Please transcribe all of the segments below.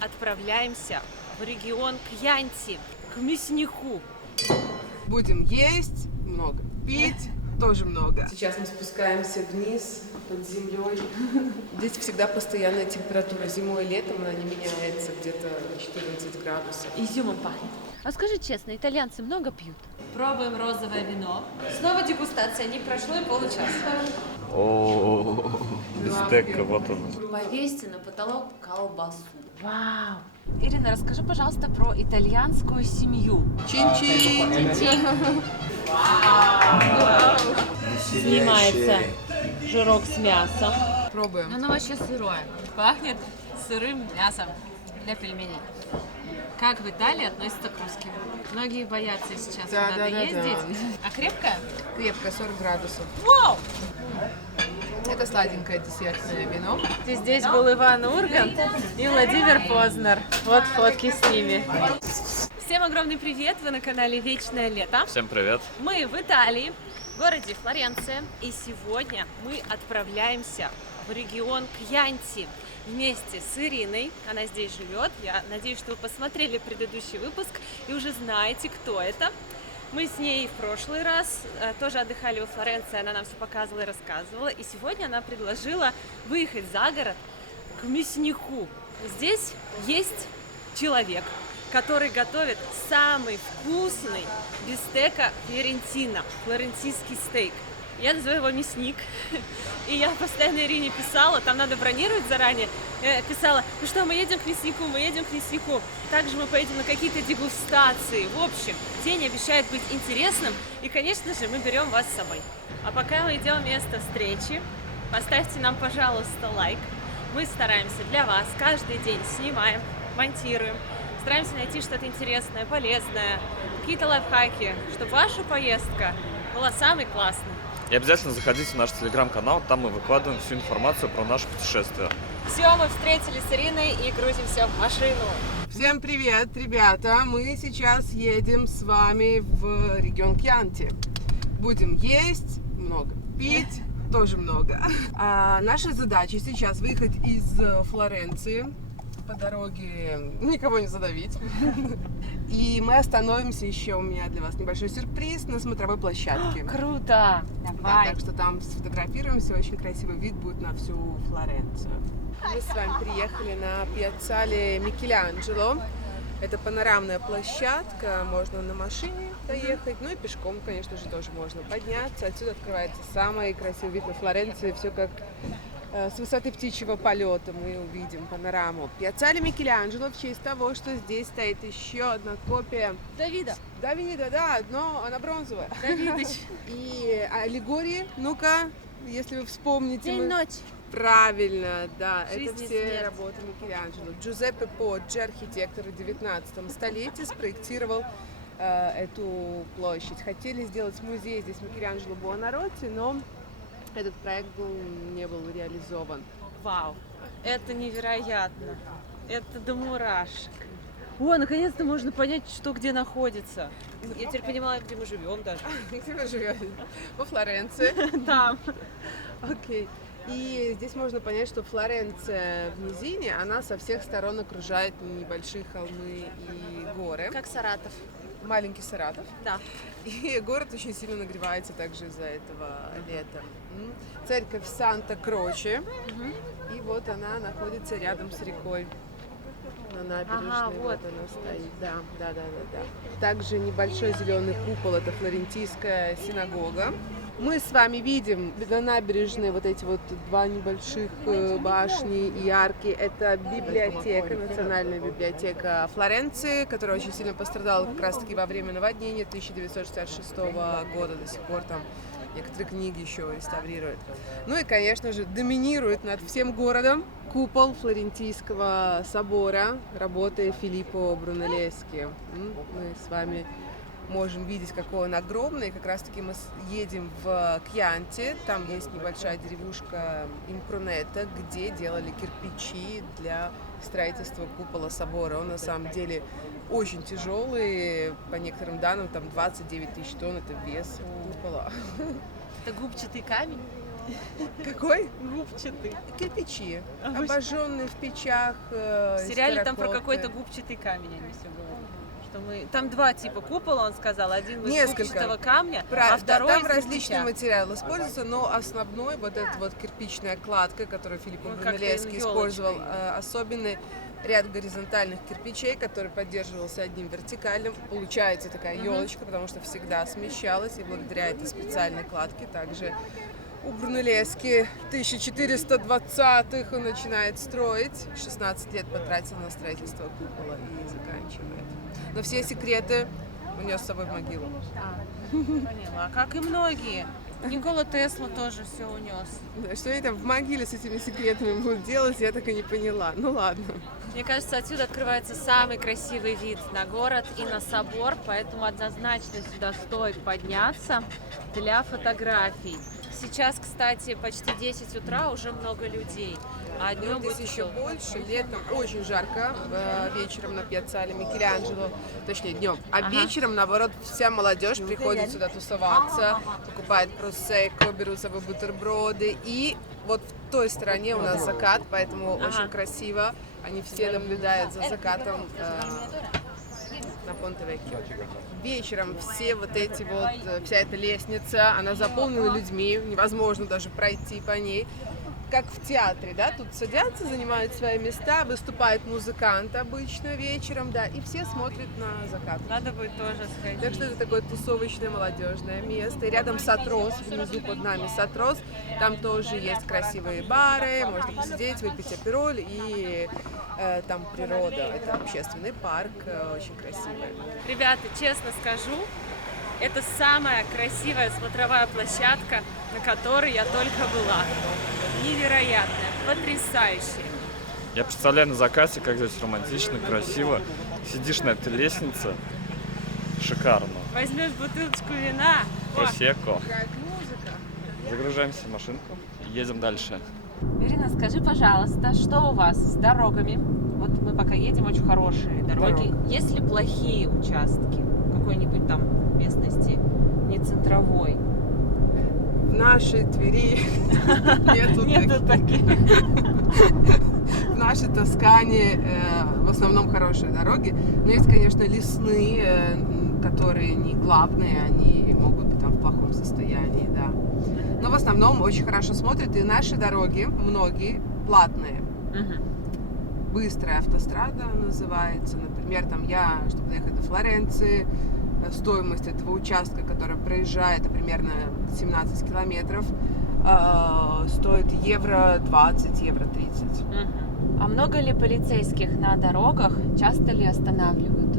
отправляемся в регион Кьянти, к мяснику. Будем есть много, пить тоже много. Сейчас мы спускаемся вниз под землей. Здесь всегда постоянная температура. Зимой и летом она не меняется, где-то 14 градусов. Изюмом пахнет. А скажи честно, итальянцы много пьют? Пробуем розовое вино. Снова дегустация, не прошло и получаса. О, бистек, вот он. Повесьте на потолок колбасу. Вау! Ирина, расскажи, пожалуйста, про итальянскую семью. Чин-чин! Снимается жирок с мясом. Пробуем. Оно вообще сырое. Пахнет сырым мясом для пельменей. Как в Италии относятся к русским? Многие боятся сейчас куда-то ездить. А крепкое? Крепкое, 40 градусов. Вау! Это сладенькое десертное вино. Здесь был Иван Ургант и Владимир Познер. Вот фотки с ними. Всем огромный привет! Вы на канале Вечное Лето. Всем привет. Мы в Италии, в городе Флоренция. И сегодня мы отправляемся в регион Кьянти вместе с Ириной. Она здесь живет. Я надеюсь, что вы посмотрели предыдущий выпуск и уже знаете, кто это. Мы с ней в прошлый раз тоже отдыхали во Флоренции, она нам все показывала и рассказывала. И сегодня она предложила выехать за город к мяснику. Здесь есть человек, который готовит самый вкусный бистека фьорентино, флорентийский стейк. Я называю его мясник. И я постоянно Ирине писала, там надо бронировать заранее. Я писала, ну что, мы едем к мяснику, мы едем к мяснику. Также мы поедем на какие-то дегустации. В общем, день обещает быть интересным. И, конечно же, мы берем вас с собой. А пока мы идем в место встречи, поставьте нам, пожалуйста, лайк. Мы стараемся для вас каждый день снимаем, монтируем. Стараемся найти что-то интересное, полезное, какие-то лайфхаки, чтобы ваша поездка была самой классной. И обязательно заходите в наш телеграм-канал, там мы выкладываем всю информацию про наше путешествие. Все, мы встретились с Ириной и грузимся в машину. Всем привет, ребята! Мы сейчас едем с вами в регион Кьянти. Будем есть много, пить тоже много. А наша задача сейчас выехать из Флоренции. По дороге никого не задавить. И мы остановимся еще, у меня для вас небольшой сюрприз, на смотровой площадке. Круто! Да, Давай! так что там сфотографируемся, очень красивый вид будет на всю Флоренцию. Мы с вами приехали на пьяццале Микеланджело. Это панорамная площадка, можно на машине доехать, ну и пешком, конечно же, тоже можно подняться. Отсюда открывается самый красивый вид на Флоренцию, все как с высоты птичьего полета мы увидим панораму. Пьяццале Микеланджело в честь того, что здесь стоит еще одна копия Давида, да, но она бронзовая. Давидыч. И аллегории, ну-ка, если вы вспомните. День-ночь. Правильно, да, Жизнь это и все смерть. работы Микеланджело. Джузеппе Поджи, архитектор в 19 столетии, спроектировал эту площадь. Хотели сделать музей здесь Микеланджело Буонаротти, но этот проект не был реализован. Вау! Это невероятно! Это до мурашек. О, наконец-то можно понять, что где находится. Я теперь понимаю, где мы живем даже. Где вы живете? Во Флоренции. Там. Окей. И здесь можно понять, что Флоренция в низине, она со всех сторон окружает небольшие холмы и горы. Как Саратов. Маленький Саратов. Да. И город очень сильно нагревается также из-за этого летом. Церковь Санта-Кроче. И вот она находится рядом с рекой. На набережной. Ага, вот вот. она стоит. Да. Также небольшой зеленый купол, это флорентийская синагога. Мы с вами видим на набережной вот эти вот два небольших башни и арки. Это библиотека, национальная библиотека Флоренции, которая очень сильно пострадала как раз-таки во время наводнения 1966 года. До сих пор там некоторые книги еще реставрируют. Ну и, конечно же, доминирует над всем городом купол Флорентийского собора работы Филиппо Брунеллески. Мы с вами можем видеть, какой он огромный. Как раз таки мы едем в Кьянти, там есть небольшая деревушка Импрунета, где делали кирпичи для строительства купола собора. Он на самом деле очень тяжелый, по некоторым данным, там 29 тысяч тонн, это вес купола. Это губчатый камень? Какой? Губчатый. Кирпичи, А вы обожженные в печах. В сериале там про терракоты. какой-то губчатый камень они все говорят. Что мы... Там два типа купола, он сказал. Один из Несколько. губчатого камня, Да, а второй там из различные кирпича. материалы используются, но основной вот эта вот кирпичная кладка, которую Филипп Он как-то Брунеллески ёлочкой. использовал, особенный ряд горизонтальных кирпичей, который поддерживался одним вертикальным. Получается такая елочка, потому что всегда смещалась, и благодаря этой специальной кладке также у Брунеллески 1420-х он начинает строить. 16 лет потратил на строительство купола и заканчивает. Но все секреты унес с собой в могилу. Поняла. Как и многие. Никола Тесла тоже все унес. Да, что они там в могиле с этими секретами будут делать, я так и не поняла. Ну ладно. Мне кажется, отсюда открывается самый красивый вид на город и на собор, поэтому однозначно сюда стоит подняться для фотографий. Сейчас, кстати, почти 10 утра, уже много людей, а днем Здесь будет еще всё. больше. Летом очень жарко, вечером на пьяццале Микеланджело, точнее днем. А Ага. вечером, наоборот, вся молодежь приходит сюда тусоваться, покупает просекко, берут с собой бутерброды. И вот в той стороне у нас закат, поэтому очень красиво. Они все наблюдают за закатом на Понте-Веккио. Вечером все вот эти вот, вся эта лестница, она заполнена людьми, невозможно даже пройти по ней. Как в театре, да, тут садятся, занимают свои места, выступает музыкант обычно вечером, да, и все смотрят на закат. Надо будет тоже сходить. Так что это такое тусовочное молодежное место. И рядом Сатрос, внизу под нами Сатрос, там тоже есть красивые бары, можно посидеть, выпить апероль, и там природа, это общественный парк, очень красивый. Ребята, честно скажу, это самая красивая смотровая площадка, на которой я только была. Невероятная, потрясающая. Я представляю на закате, как здесь романтично, красиво. Сидишь на этой лестнице, шикарно. Возьмешь бутылочку вина. О, Просекко. Какая музыка! Загружаемся в машинку и едем дальше. Ирина, скажи, пожалуйста, что у вас с дорогами? Вот мы пока едем, очень хорошие дороги. Есть ли плохие участки какой-нибудь там местности, не центровой? В нашей Твери нету таких. В нашей Тоскане в основном хорошие дороги, но есть, конечно, лесные, которые не главные, они могут быть там в плохом состоянии, да. Но в основном очень хорошо смотрят, и наши дороги, многие, платные. Быстрая автострада называется. Например, там я, чтобы доехать до Флоренции, стоимость этого участка, который проезжает примерно 17 километров, стоит евро 20, евро 30. А много ли полицейских на дорогах? Часто ли останавливают?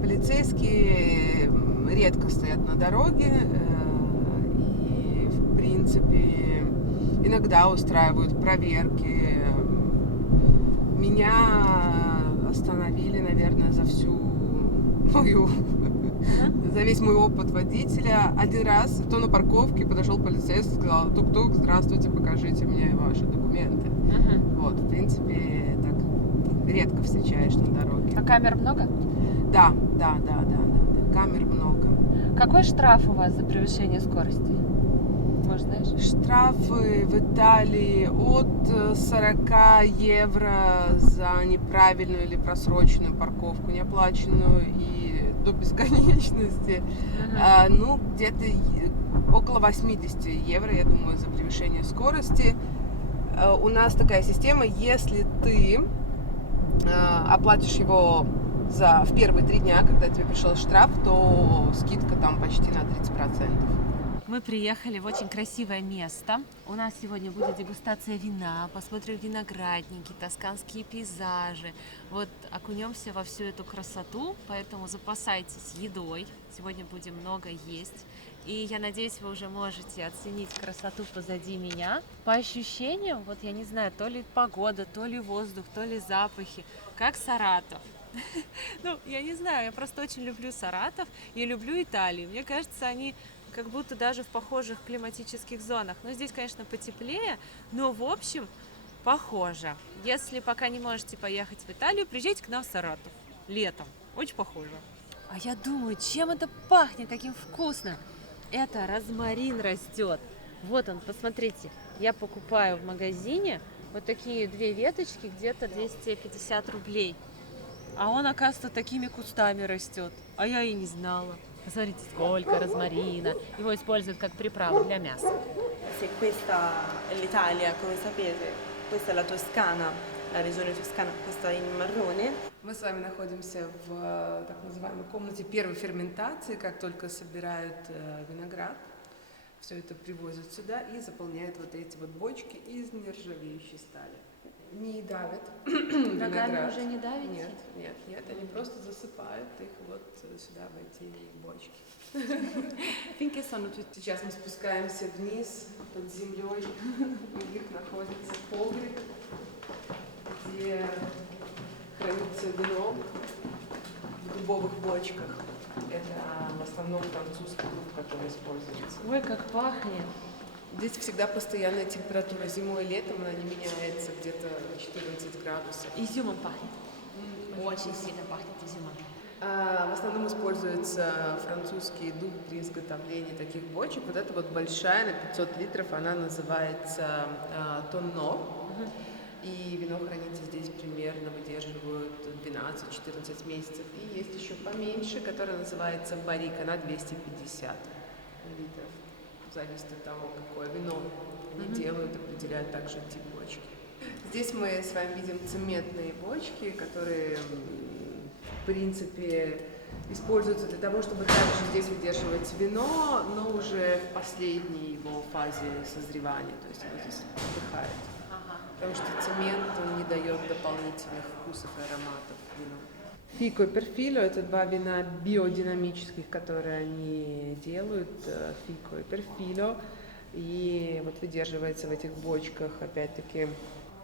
Полицейские редко стоят на дороге и, в принципе, иногда устраивают проверки. Меня остановили, наверное, за весь мой опыт водителя. Один раз, то на парковке подошел полицейский, сказал: тук-тук, здравствуйте, покажите мне ваши документы. Вот, в принципе, так редко встречаешь на дороге. А камер много? Да, камер много. Какой штраф у вас за превышение скорости? Может, знаешь? Штрафы в Италии от 40 евро за неправильную или просроченную парковку, неоплаченную, и до бесконечности. Ну, где-то около 80 евро, я думаю, за превышение скорости. У нас такая система: если ты оплатишь его в первые 3 дня, когда тебе пришел штраф, то скидка там почти на 30%. Мы приехали в очень красивое место. У нас сегодня будет дегустация вина, посмотрим виноградники, тосканские пейзажи. Вот окунемся во всю эту красоту, поэтому запасайтесь едой. Сегодня будем много есть. И я надеюсь, вы уже можете оценить красоту позади меня. По ощущениям, вот я не знаю, то ли погода, то ли воздух, то ли запахи, как Саратов. Ну, я не знаю, я просто очень люблю Саратов и люблю Италию. Мне кажется, они как будто даже в похожих климатических зонах. Но здесь, конечно, потеплее, но в общем похоже. Если пока не можете поехать в Италию, приезжайте к нам в Саратов летом. Очень похоже. А я думаю, чем это пахнет таким вкусным? Это розмарин растет. Вот он, посмотрите, я покупаю в магазине вот такие 2 веточки, где-то 250 рублей. А он, оказывается, такими кустами растет. А я и не знала. Посмотрите, сколько розмарина. Его используют как приправу для мяса. Se questa è l'Italia, come sapete, questa è la Toscana, la regione toscana, questa in marrone. Мы с вами находимся в так называемой комнате первой ферментации, как только собирают виноград. Все это привозят сюда и заполняют вот эти вот бочки из нержавеющей стали. Не давят виноград. уже не давите? Нет, нет, нет, они просто засыпают их вот сюда, в эти бочки. Finché sono tutti Сейчас мы спускаемся вниз под землей. У них находится погреб, где хранится вино в дубовых бочках. Это в основном французский дуб, который используется. Ой, как пахнет. Здесь всегда постоянная температура. Зимой и летом она не меняется, где-то 14 градусов. Изюмом пахнет. Очень сильно пахнет изюмом. В основном используется французский дуб при изготовлении таких бочек. Вот эта вот большая, на 500 литров, она называется тонно. И вино хранится здесь примерно, выдерживают 12-14 месяцев. И есть еще поменьше, которая называется барик, она 250 литров. Зависит от того, какое вино они делают, определяют также тип бочки. Здесь мы с вами видим цементные бочки, которые, в принципе, используются для того, чтобы также здесь удерживать вино, но уже в последней его фазе созревания, то есть оно здесь отдыхает. Потому что цемент, он не дает дополнительных вкусов и ароматов вину. Фико и перфило – это два вина биодинамических, которые они делают, фико и перфило. И вот выдерживается в этих бочках, опять-таки,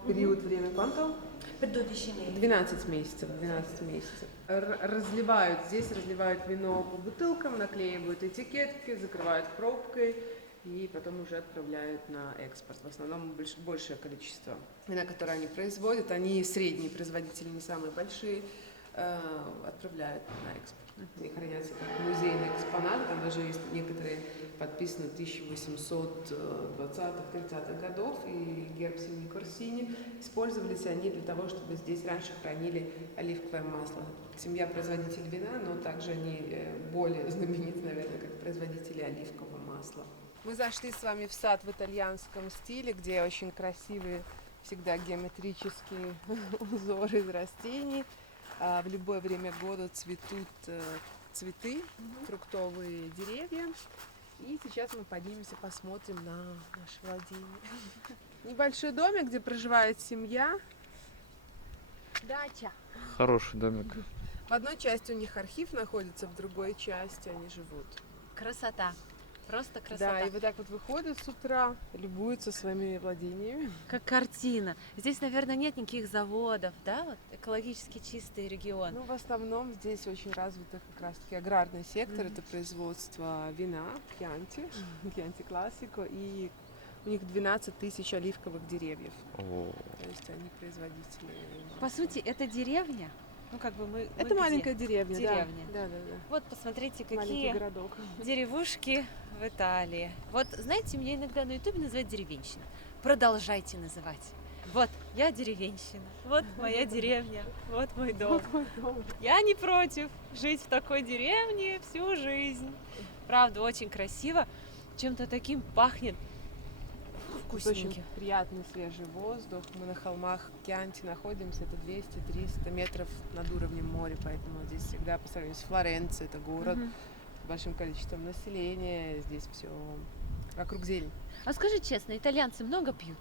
период времени quanto? per 12 mesi. 12 месяцев, 12 месяцев. Разливают, здесь разливают вино по бутылкам, наклеивают этикетки, закрывают пробкой и потом уже отправляют на экспорт. В основном большее количество вина, которые они производят, они средние производители, не самые большие, отправляют на экспорт. Они хранятся как музейный экспонат, там даже есть некоторые подписаны 1820-30-х годов, и герб семьи Корсини. Использовались они для того, чтобы здесь раньше хранили оливковое масло. Семья производителей вина, но также они более знамениты, наверное, как производители оливкового масла. Мы зашли с вами в сад в итальянском стиле, где очень красивые всегда геометрические узоры из растений. В любое время года цветут цветы, фруктовые деревья. И сейчас мы поднимемся, посмотрим на наше владение. Небольшой домик, где проживает семья. Дача. Хороший домик. В одной части у них архив находится, в другой части они живут. Красота. Просто красота. Да, и вот так вот выходят с утра, любуются своими владениями. Как картина. Здесь, наверное, нет никаких заводов, да? Вот экологически чистый регион. Ну, в основном здесь очень развито как раз-таки аграрный сектор, это производство вина, кьянти, кьянти классико, и у них 12 тысяч оливковых деревьев. О, То есть они производители. По сути, это деревня. Ну, как бы мы Это где? маленькая деревня, Деревня. Да, да, да. Вот, посмотрите, Маленький какие городок. деревушки в Италии. Вот, знаете, меня иногда на ютубе называют деревенщина. Продолжайте называть. Вот, я деревенщина. Вот моя деревня. Вот мой дом. Я не против жить в такой деревне всю жизнь. Правда, очень красиво. Чем-то таким пахнет. Тут Вкусненьким. очень приятный свежий воздух. Мы на холмах Кьянти находимся, это 200-300 метров над уровнем моря, поэтому здесь всегда по сравнению с Флоренцией, это город с большим количеством населения, здесь все вокруг зелень. А скажи честно, итальянцы много пьют?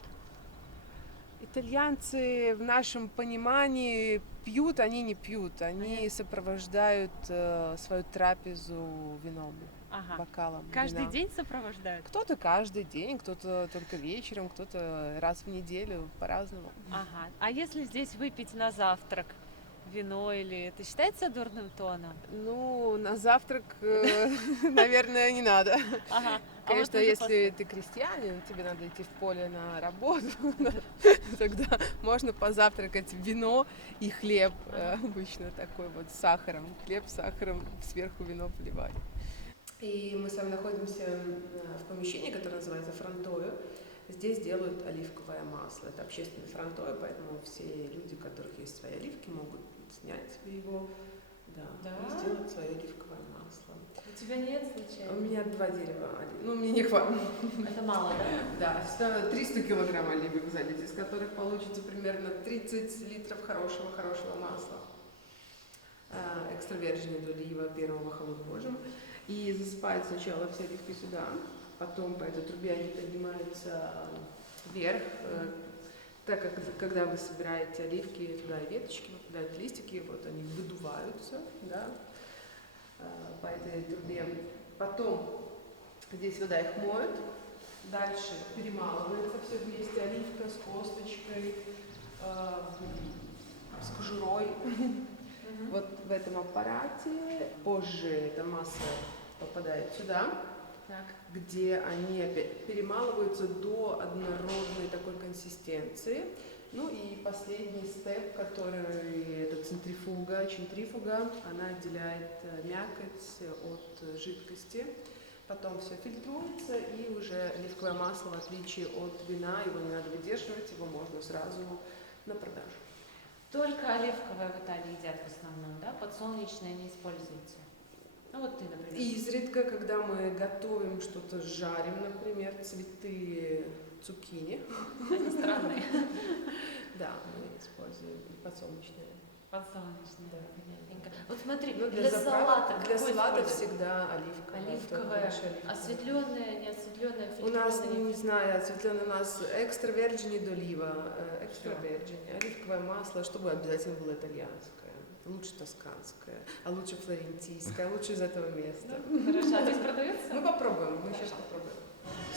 Итальянцы в нашем понимании пьют, они не пьют, они сопровождают свою трапезу вином, бокалом Каждый вина. день сопровождают? Кто-то каждый день, кто-то только вечером, кто-то раз в неделю, по-разному. Ага. А если здесь выпить на завтрак вино, или это считается дурным тоном? Ну, на завтрак, наверное, не надо. Ага. Конечно, если ты крестьянин, тебе надо идти в поле на работу, тогда можно позавтракать вино и хлеб, обычно такой вот с сахаром. Хлеб с сахаром, сверху вино поливать. И мы с вами находимся в помещении, которое называется фронтою. Здесь делают оливковое масло. Это общественное фронтое, поэтому все люди, у которых есть свои оливки, могут снять себе его, и сделать свое оливковое масло. У тебя нет случайно? У меня 2 дерева, ну мне не хватит. Это мало, да? Да, сюда 300 килограмм оливок залить, из которых получится примерно 30 литров хорошего масла. Экстра virgine d'oliva первого холодного режима. И засыпают сначала все оливки сюда, потом по этой трубе они поднимаются вверх. Так как когда вы собираете оливки, туда веточки попадают, листики, вот они выдуваются, да, по этой трубе. Потом здесь вода их моет, дальше перемалывается все вместе, оливка с косточкой, с кожурой. Вот в этом аппарате. Позже эта масса попадает сюда, где они опять перемалываются до однородной такой консистенции. Ну и последний степ, который это центрифуга, она отделяет мякоть от жидкости. Потом все фильтруется, и уже оливковое масло, в отличие от вина, его не надо выдерживать, его можно сразу на продажу. Только оливковое в Италии едят в основном, да? Подсолнечное не используете? Ну вот ты, например. И изредка, когда мы готовим что-то, жарим, например, цветы цукини. Они странные. Да, мы используем подсолнечное. Подсолнечное, да, понятненько. Вот смотри, Ну, для салата для какой салата используют? всегда оливковое. Оливковое, осветленное, неосветленное, У нас, фильтрованное? не знаю, осветленное у нас экстра virgine d'oliva, экстра virgine, оливковое масло, чтобы обязательно было итальянское, лучше тосканское, а лучше флорентийское, лучше из этого места. Хорошо, а здесь продается? Мы попробуем, мы сейчас попробуем.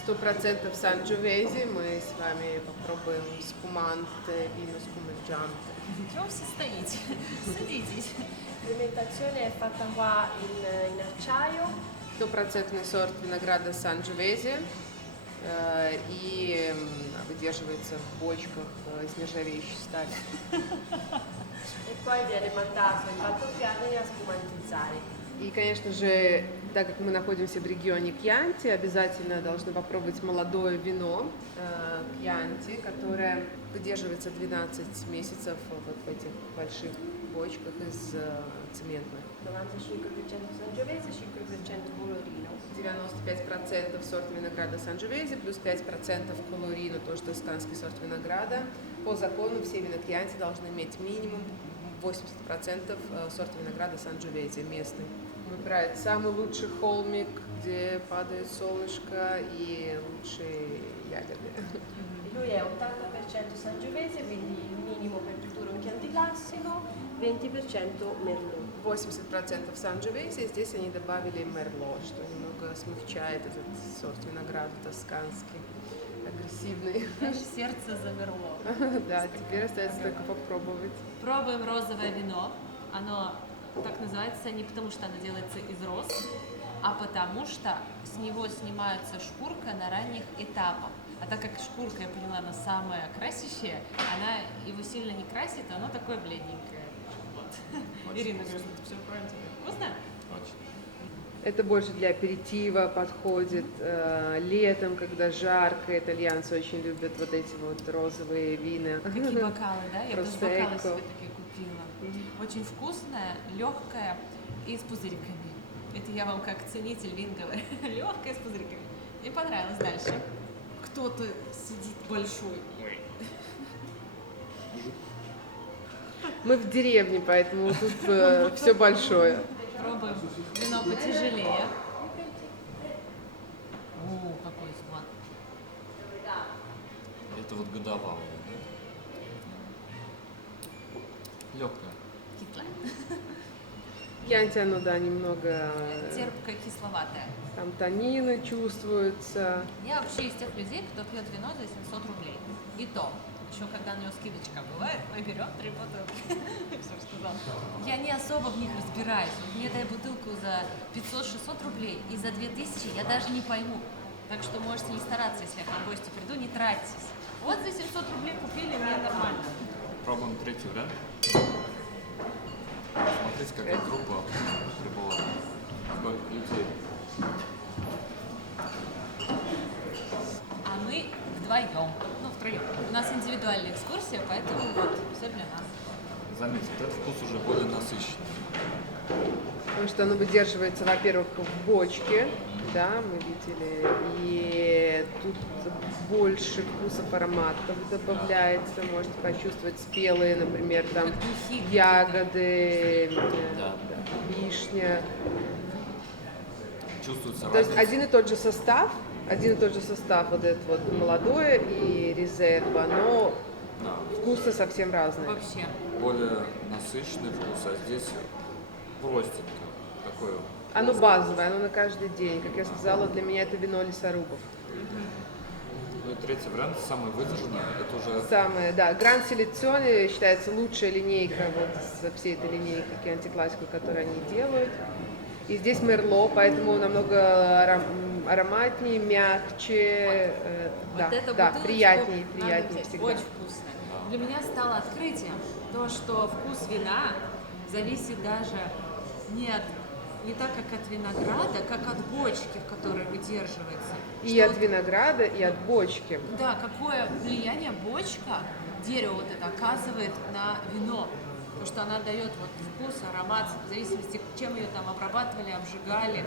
100% Санджовези, мы с вами попробуем спуманте, вино спумeggiante. Чего все стоите? Садитесь. L'alimentazione è fatta qua in acciaio. 100% сорт винограда Санджовези и выдерживается в бочках из нержавеющей стали. E poi viene mandato in battopiane a spumantizzare. И, конечно же, так как мы находимся в регионе Кьянти, обязательно должны попробовать молодое вино Кьянти, которое выдерживается 12 месяцев вот в этих больших бочках из цементных. 95% Sangiovese, 5% Colorino. 95% сорт винограда Санджовези, плюс 5% колорино, тоже тосканский сорт винограда. По закону все вина Кьянти должны иметь минимум 80% сорта винограда Санджовези, местный. Выбирают самый лучший холмик, где падает солнышко, и лучшие ягоды. Lui è 80% Sangiovese, quindi il minimo per produrre un Chianti classico, 20% Merlot. 80% Санджовези, здесь они добавили мерло, что немного смягчает этот сорт винограда тосканский, агрессивный. Наше сердце замерло. Да, теперь остается только попробовать. Пробуем розовое вино. Оно так называется не потому, что оно делается из роз, а потому что с него снимается шкурка на ранних этапах. А так как шкурка, я поняла, она самая красящая, она его сильно не красит, а оно такое бледненькое. Вот. Ирина говорит, что все правильно. Вкусно? Очень. Это больше для аперитива подходит летом, когда жарко. Итальянцы очень любят вот эти вот розовые вина. Какие бокалы, да? Я даже бокалы Просекко. себе такие купила. Очень вкусная, легкая и с пузырьками. Это я вам как ценитель вин говорю. Легкая с пузырьками. Мне понравилось дальше. Кто-то сидит большой. Мы в деревне, поэтому тут все большое. Пробуем вино потяжелее. О, какой склад. Это вот годовалое, да? Легкое. Кислое. Янти, оно, да, немного... Терпкое, кисловатое. Там танины чувствуются. Я вообще из тех людей, кто пьет вино за 700 рублей. И то, еще когда на него скидочка бывает, мы берем 3 бутылки. Все сказал. Я не особо в них разбираюсь. Вот мне дай бутылку за 500-600 рублей и за 2000 я даже не пойму. Так что можете не стараться, если я к вам в гости приду, не тратьтесь. Вот за 700 рублей купили, мне нормально. Пробуем третий вариант. Смотрите, какая группа прибыла. Сколько людей. втроем. Ну, втроем. У нас индивидуальная экскурсия, поэтому вот все для нас. Заметьте, этот вкус уже более насыщенный. Потому что оно выдерживается, во-первых, в бочке, да, мы видели, и тут больше вкусов, ароматов добавляется, можете почувствовать спелые, например, там Как духи ягоды, Да. вишня. Чувствуется То есть разница. один и тот же состав, вот это вот молодое и резерва, но вкусы совсем разные. Вообще. Более насыщенный вкус, а здесь простенько. Такое. Оно базовое, оно на каждый день. Как я сказала, для меня это вино лесорубов. Ну и третий вариант, самый выдержанный, это уже Самое, да, Гранд Селекционе считается лучшая линейка вот со всей этой линейки Chianti Classico, которую они делают. И здесь Мерло, поэтому намного ароматнее, мягче, Вот эту да, бутылочку приятнее надо взять. всегда. Очень вкусно. Для меня стало открытием то, что вкус вина зависит даже не так, как от винограда, как от бочки, в которой выдерживается. И Что от винограда, и от бочки. Да, какое влияние бочка, дерево вот это оказывает на вино. Потому что она дает вот вкус, аромат, в зависимости, чем ее там обрабатывали, обжигали.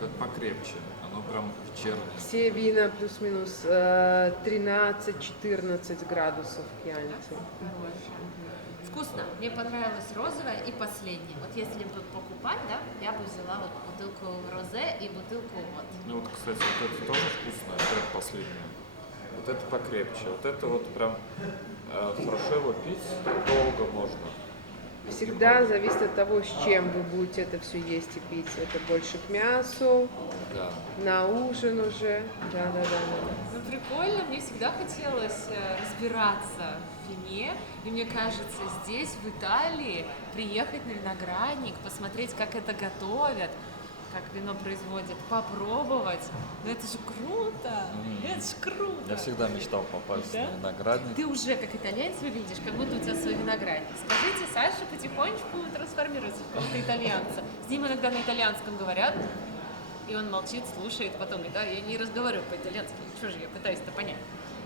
как покрепче. Оно прям вечернее. Все вина плюс-минус 13-14 градусов Chianti. Вкусно. Мне понравилось розовое и последнее. Вот если бы покупать, да, я бы взяла вот бутылку розе и бутылку вот. Ну вот, кстати, вот это тоже вкусное, прям последнее. Вот это покрепче. Вот это вот прям хорошо его пить долго можно. Всегда зависит от того, с чем вы будете это все есть и пить. Это больше к мясу, Да. на ужин уже. Да. Ну, прикольно, мне всегда хотелось разбираться в вине, и мне кажется, здесь, в Италии, приехать на виноградник, посмотреть, как это готовят, как вино производят, попробовать, ну это же круто, это же круто. Я всегда мечтал попасть Да? на виноградник. Ты уже как итальянец выглядишь, как будто у тебя свой виноградник. Скажите, Саша потихонечку трансформируется в какого-то итальянца. С ним иногда на итальянском говорят, и он молчит, слушает, потом, да, я не разговариваю по-итальянски, что же я пытаюсь-то понять.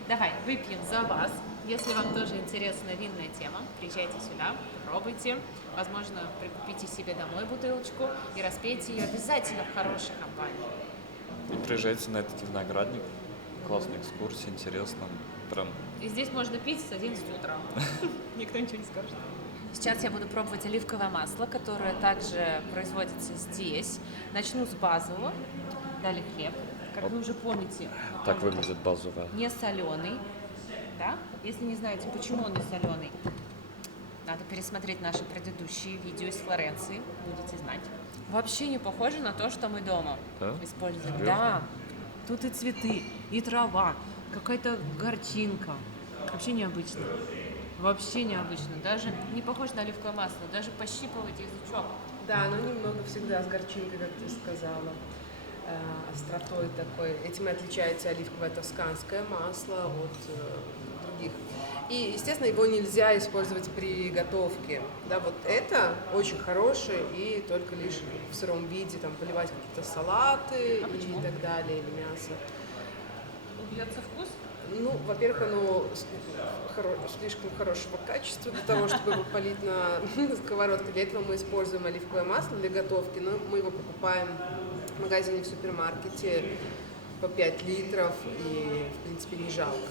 Давай, выпьем за вас. Если вам тоже интересна винная тема, приезжайте сюда, пробуйте. Возможно, прикупите себе домой бутылочку и распейте ее обязательно в хорошей компании. И приезжайте на этот виноградник. Классная экскурсия, интересно. Прям И здесь можно пить с 11 утра. Никто ничего не скажет. Сейчас я буду пробовать оливковое масло, которое также производится здесь. Начну с базового. Далее хлеб. Как вы уже помните, так он выглядит базовая. не соленый. Да? Если не знаете, почему он не соленый, надо пересмотреть наши предыдущие видео из Флоренции, будете знать. Вообще не похоже на то, что мы дома Да? используем. Серьезно? Да, тут и цветы, и трава, какая-то горчинка. Вообще необычно. Вообще необычно. Даже не похоже на оливковое масло, даже пощипывать язычок. Да, оно немного всегда с горчинкой, как ты сказала, остротой такой. Этим и отличается оливковое тосканское масло от других. И, естественно, его нельзя использовать при готовке. Да, вот это очень хорошее и только лишь в сыром виде, там, поливать какие-то салаты и так далее, или мясо. Убьется вкус? Ну, во-первых, оно слишком хорошего качества для того, чтобы его полить на сковородке. Для этого мы используем оливковое масло для готовки, но мы его покупаем в магазине, в супермаркете по 5 литров, и, в принципе, не жалко.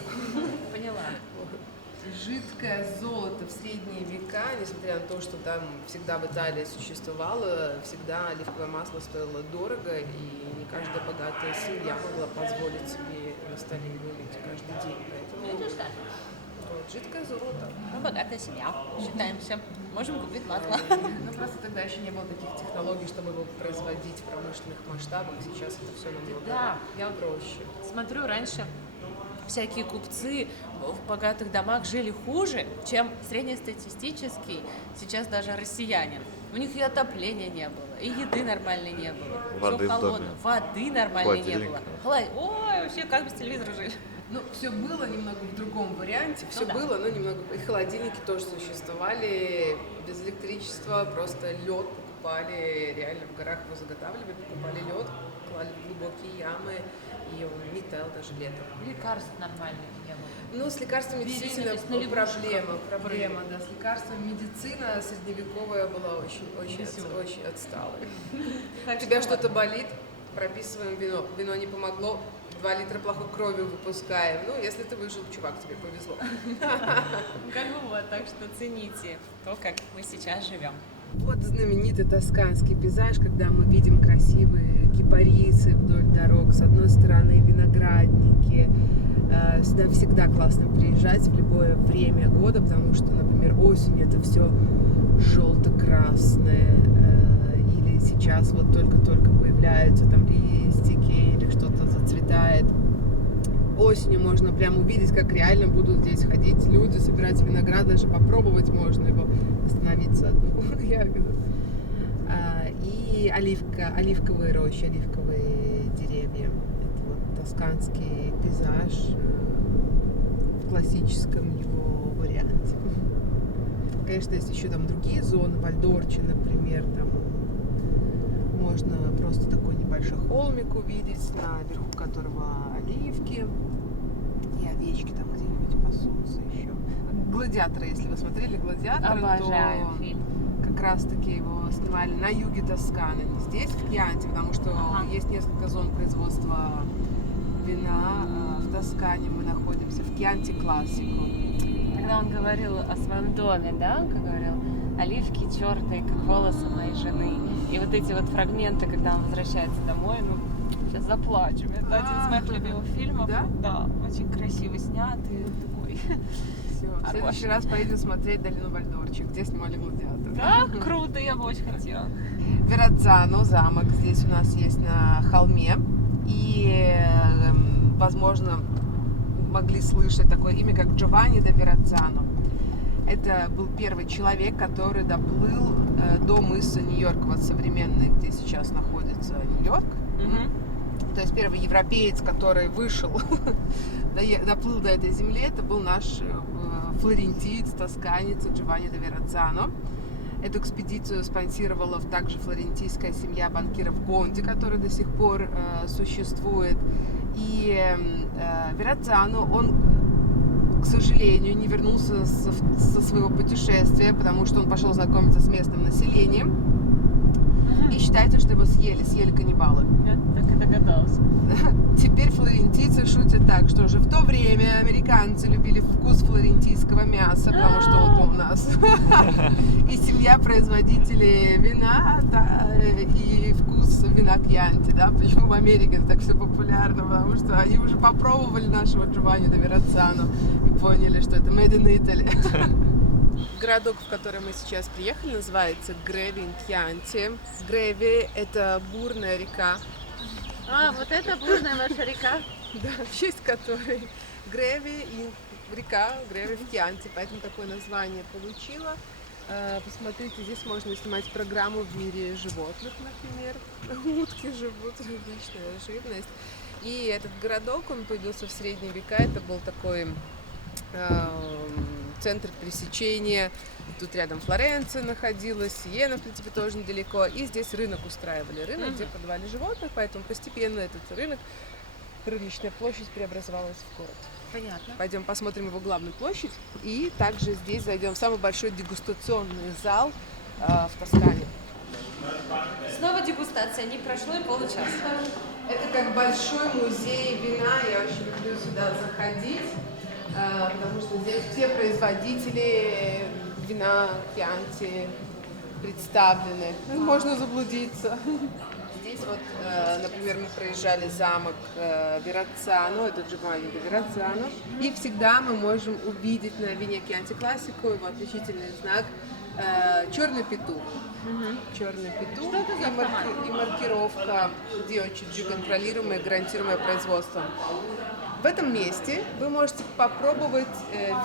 Поняла. Жидкое золото в средние века, несмотря на то, что там всегда в Италии существовало, всегда оливковое масло стоило дорого, и не каждая богатая семья могла позволить себе на столе его иметь каждый день. Поэтому Видишь, да? вот, жидкое золото. Мы богатая семья, считаемся. Можем купить масло. Ну, просто тогда еще не было таких технологий, чтобы его производить в промышленных масштабах. Сейчас это все намного Да, я проще. смотрю, раньше всякие купцы в богатых домах жили хуже, чем среднестатистический сейчас даже россиянин. У них и отопления не было, и еды нормальной не было. Воды Все в холодно, доме. воды нормальной не было. Холодильника. Ой, вообще как без телевизора жили. Ну, все было немного в другом варианте, все да. было, но немного... И холодильники тоже существовали без электричества, просто лед покупали, реально в горах его заготавливали, покупали лед, клали в глубокие ямы, и он не таял даже летом. Лекарств нормальных не было. Ну, с лекарствами действительно Беременность на лягушках. проблема, да. С лекарствами медицина средневековая была очень отсталой. У тебя что-то болит, прописываем вино. Вино не помогло, 2 литра плохой крови выпускаем. Ну, если ты выжил, чувак, тебе повезло. Как бы вот, так что цените то, как мы сейчас живем. Вот знаменитый тосканский пейзаж, когда мы видим красивые кипарисы вдоль дорог. С одной стороны виноградники. Сюда всегда классно приезжать в любое время года, потому что, например, осенью это все желто-красное. Или сейчас вот только-только появляются там листики или что-то зацветает. Осенью можно прям увидеть, как реально будут здесь ходить люди, собирать виноград, даже попробовать можно его, остановиться одну ягоду. И оливковые рощи, оливковые деревья. Это вот тосканский пейзаж в классическом его варианте. Конечно, есть еще там другие зоны, Вальдорче, например, там можно просто такой небольшой холмик увидеть, наверху которого оливки. И овечки там где-нибудь пасутся еще. Гладиаторы, если вы смотрели «Гладиаторы», Обожаю то фильм. как раз-таки его снимали на юге Тосканы, не здесь, в Кьянте, потому что есть несколько зон производства вина в Тоскане. Мы находимся в Кьянте Классико. Когда он говорил о своем доме, да, он говорил, оливки черные, как волосы моей жены. И вот эти вот фрагменты, когда он возвращается домой, ну, сейчас заплачу. Это один из моих любимых фильмов. Да? Да, очень красиво снят и такой. Все, в следующий раз поедем смотреть «Долину Вальдорче», где снимали «Гладиаторы». Да, круто, я бы очень хотела. Верацано, замок здесь у нас есть на холме. И, возможно, могли слышать такое имя, как Джованни да Верацано. Это был первый человек, который доплыл до мыса Нью-Йорк, вот современный, где сейчас находится Нью-Йорк. То есть первый европеец, который вышел, доплыл до этой земли, это был наш флорентиец, тосканец Джованни да Верацано. Эту экспедицию спонсировала также флорентийская семья банкиров Конти, которая до сих пор существует. И Верацано, он, к сожалению, не вернулся со своего путешествия, потому что он пошел знакомиться с местным населением. И считается, что его съели каннибалы. Я так и догадалась. Теперь флорентийцы шутят так, что уже в то время американцы любили вкус флорентийского мяса, потому что вот у нас. И семья производителей вина, и вкус вина Кьянти, да, почему в Америке это так все популярно, потому что они уже попробовали нашего Джованни да Верацано и поняли, что это made in Italy. Городок, в который мы сейчас приехали, называется Греви-ин-Кьянти. Греви – это бурная река. А, вот это бурная ваша река? Да, в честь которой Греви и река Греви в Кьянте, поэтому такое название получила. Посмотрите, здесь можно снимать программу в мире животных, например. Утки живут, различная живность. И этот городок, он появился в средние века, это был такой центр пересечения. Тут рядом Флоренция находилась, Сиена, в принципе, тоже недалеко. И здесь рынок устраивали. Рынок, где продавали животных, поэтому постепенно этот рынок, рыночная площадь преобразовалась в город. Понятно. Пойдем посмотрим его главную площадь. И также здесь зайдем в самый большой дегустационный зал в Тоскане. Снова дегустация, не прошло и получаса. Это как большой музей вина. Я очень люблю сюда заходить, потому что здесь все производители вина Кьянти представлены. Можно заблудиться. Здесь вот, например, мы проезжали замок Верацано, это Джованни да Верацано, и всегда мы можем увидеть на вине Кьянти Классико его отличительный знак черный петух. Черный петух и маркировка DOCG, контролируемое, гарантируемое производство. В этом месте вы можете попробовать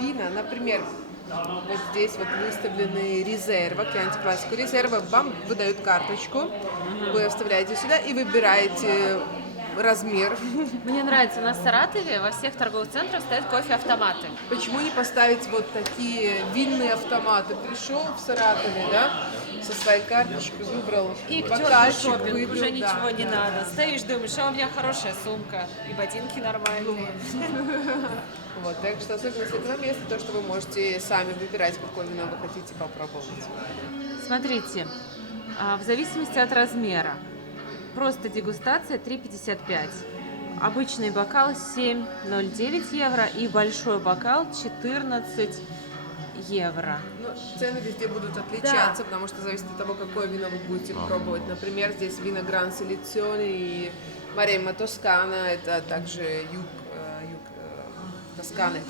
вина, например, вот здесь вот выставлены резерва, Кьянти Классико резерва, вам выдают карточку, вы вставляете сюда и выбираете размер. Мне нравится, у нас в Саратове во всех торговых центрах стоят кофе-автоматы. Почему не поставить вот такие винные автоматы? Пришел в Саратове, да, со своей карточкой выбрал И к бокальчик, шопинг, выпил, уже да. ничего не надо. Стоишь, думаешь, а у меня хорошая сумка, и ботинки нормальные. Вот, так что особенность этого места то, что вы можете сами выбирать, какое вино вы хотите попробовать. Смотрите, в зависимости от размера. Просто дегустация 3,55. Обычный бокал 7,09 евро и большой бокал 14 евро. Ну, цены везде будут отличаться, потому что зависит от того, какое вино вы будете пробовать. Например, здесь вина Гран Селекционе и Маремма Тоскана, это также юг Тосканы.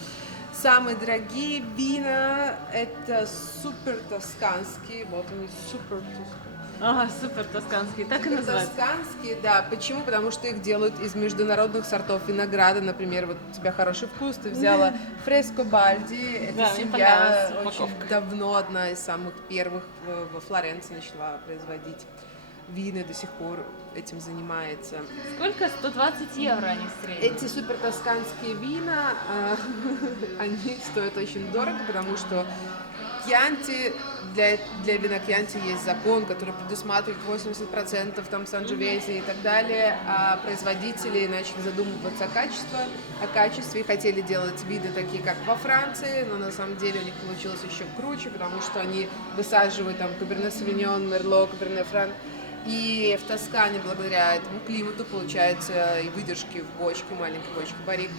Самые дорогие вина это супер тосканские, вот они супер тосканские. Ага, супер тосканский, так и называется. Тосканские, да. Почему? Потому что их делают из международных сортов винограда. Например, вот у тебя хороший вкус, ты взяла Фреско Бальди. Эта Да, мне семья понравилась очень упаковка. давно, одна из самых первых во Флоренции начала производить вина, до сих пор этим занимается. Сколько? 120 евро они в среднем. Эти супер тосканские вина, они стоят очень дорого, потому что Кьянти, для вина Кьянти есть закон, который предусматривает 80% там Санджовези и так далее, а производители начали задумываться о качестве и хотели делать виды такие, как во Франции, но на самом деле у них получилось еще круче, потому что они высаживают там Каберне Савиньон, Мерло, Каберне Фран. И в Тоскане, благодаря этому климату, получается и выдержки в бочке, маленькой бочке баррик,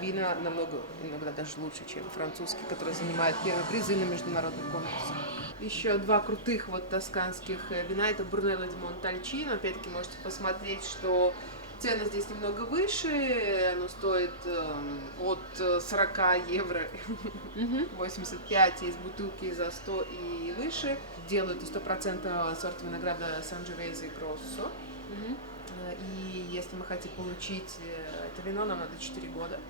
вина намного, иногда даже лучше, чем французские, которые занимают первые призы на международных конкурсах. Еще два крутых вот тосканских вина, это Брунелло ди Монтальчино. Опять-таки можете посмотреть, что цены здесь немного выше, оно стоит от 40 евро, 85, есть бутылки за 100 и выше. Делают 100% сорта винограда Санджовези и Гроссо. И если мы хотим получить это вино, нам надо 4 года.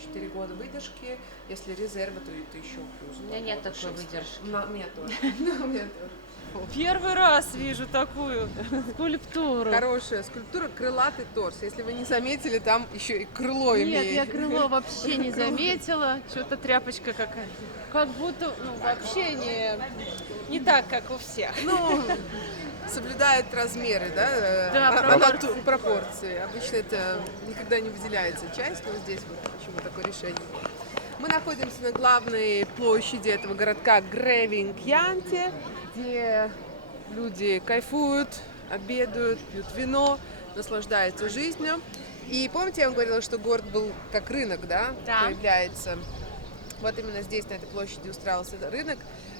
4 года выдержки. Если резервы, то это еще плюс. У меня нет такой выдержки. У меня тоже. Первый раз вижу такую скульптуру. Хорошая скульптура, крылатый торс. Если вы не заметили, там еще и крыло Нет, имеет. я крыло вообще не заметила. Что-то тряпочка какая-то. Как будто, вообще не так, как у всех. Ну, соблюдает размеры, да? Да, пропорции. Обычно это никогда не выделяется часть, но здесь вот почему такое решение. Мы находимся на главной площади этого городка Гревинг-Янти, где люди кайфуют, обедают, пьют вино, наслаждаются жизнью. И помните, я вам говорила, что город был как рынок, да? Да. Появляется. Вот именно здесь, на этой площади, устраивался рынок.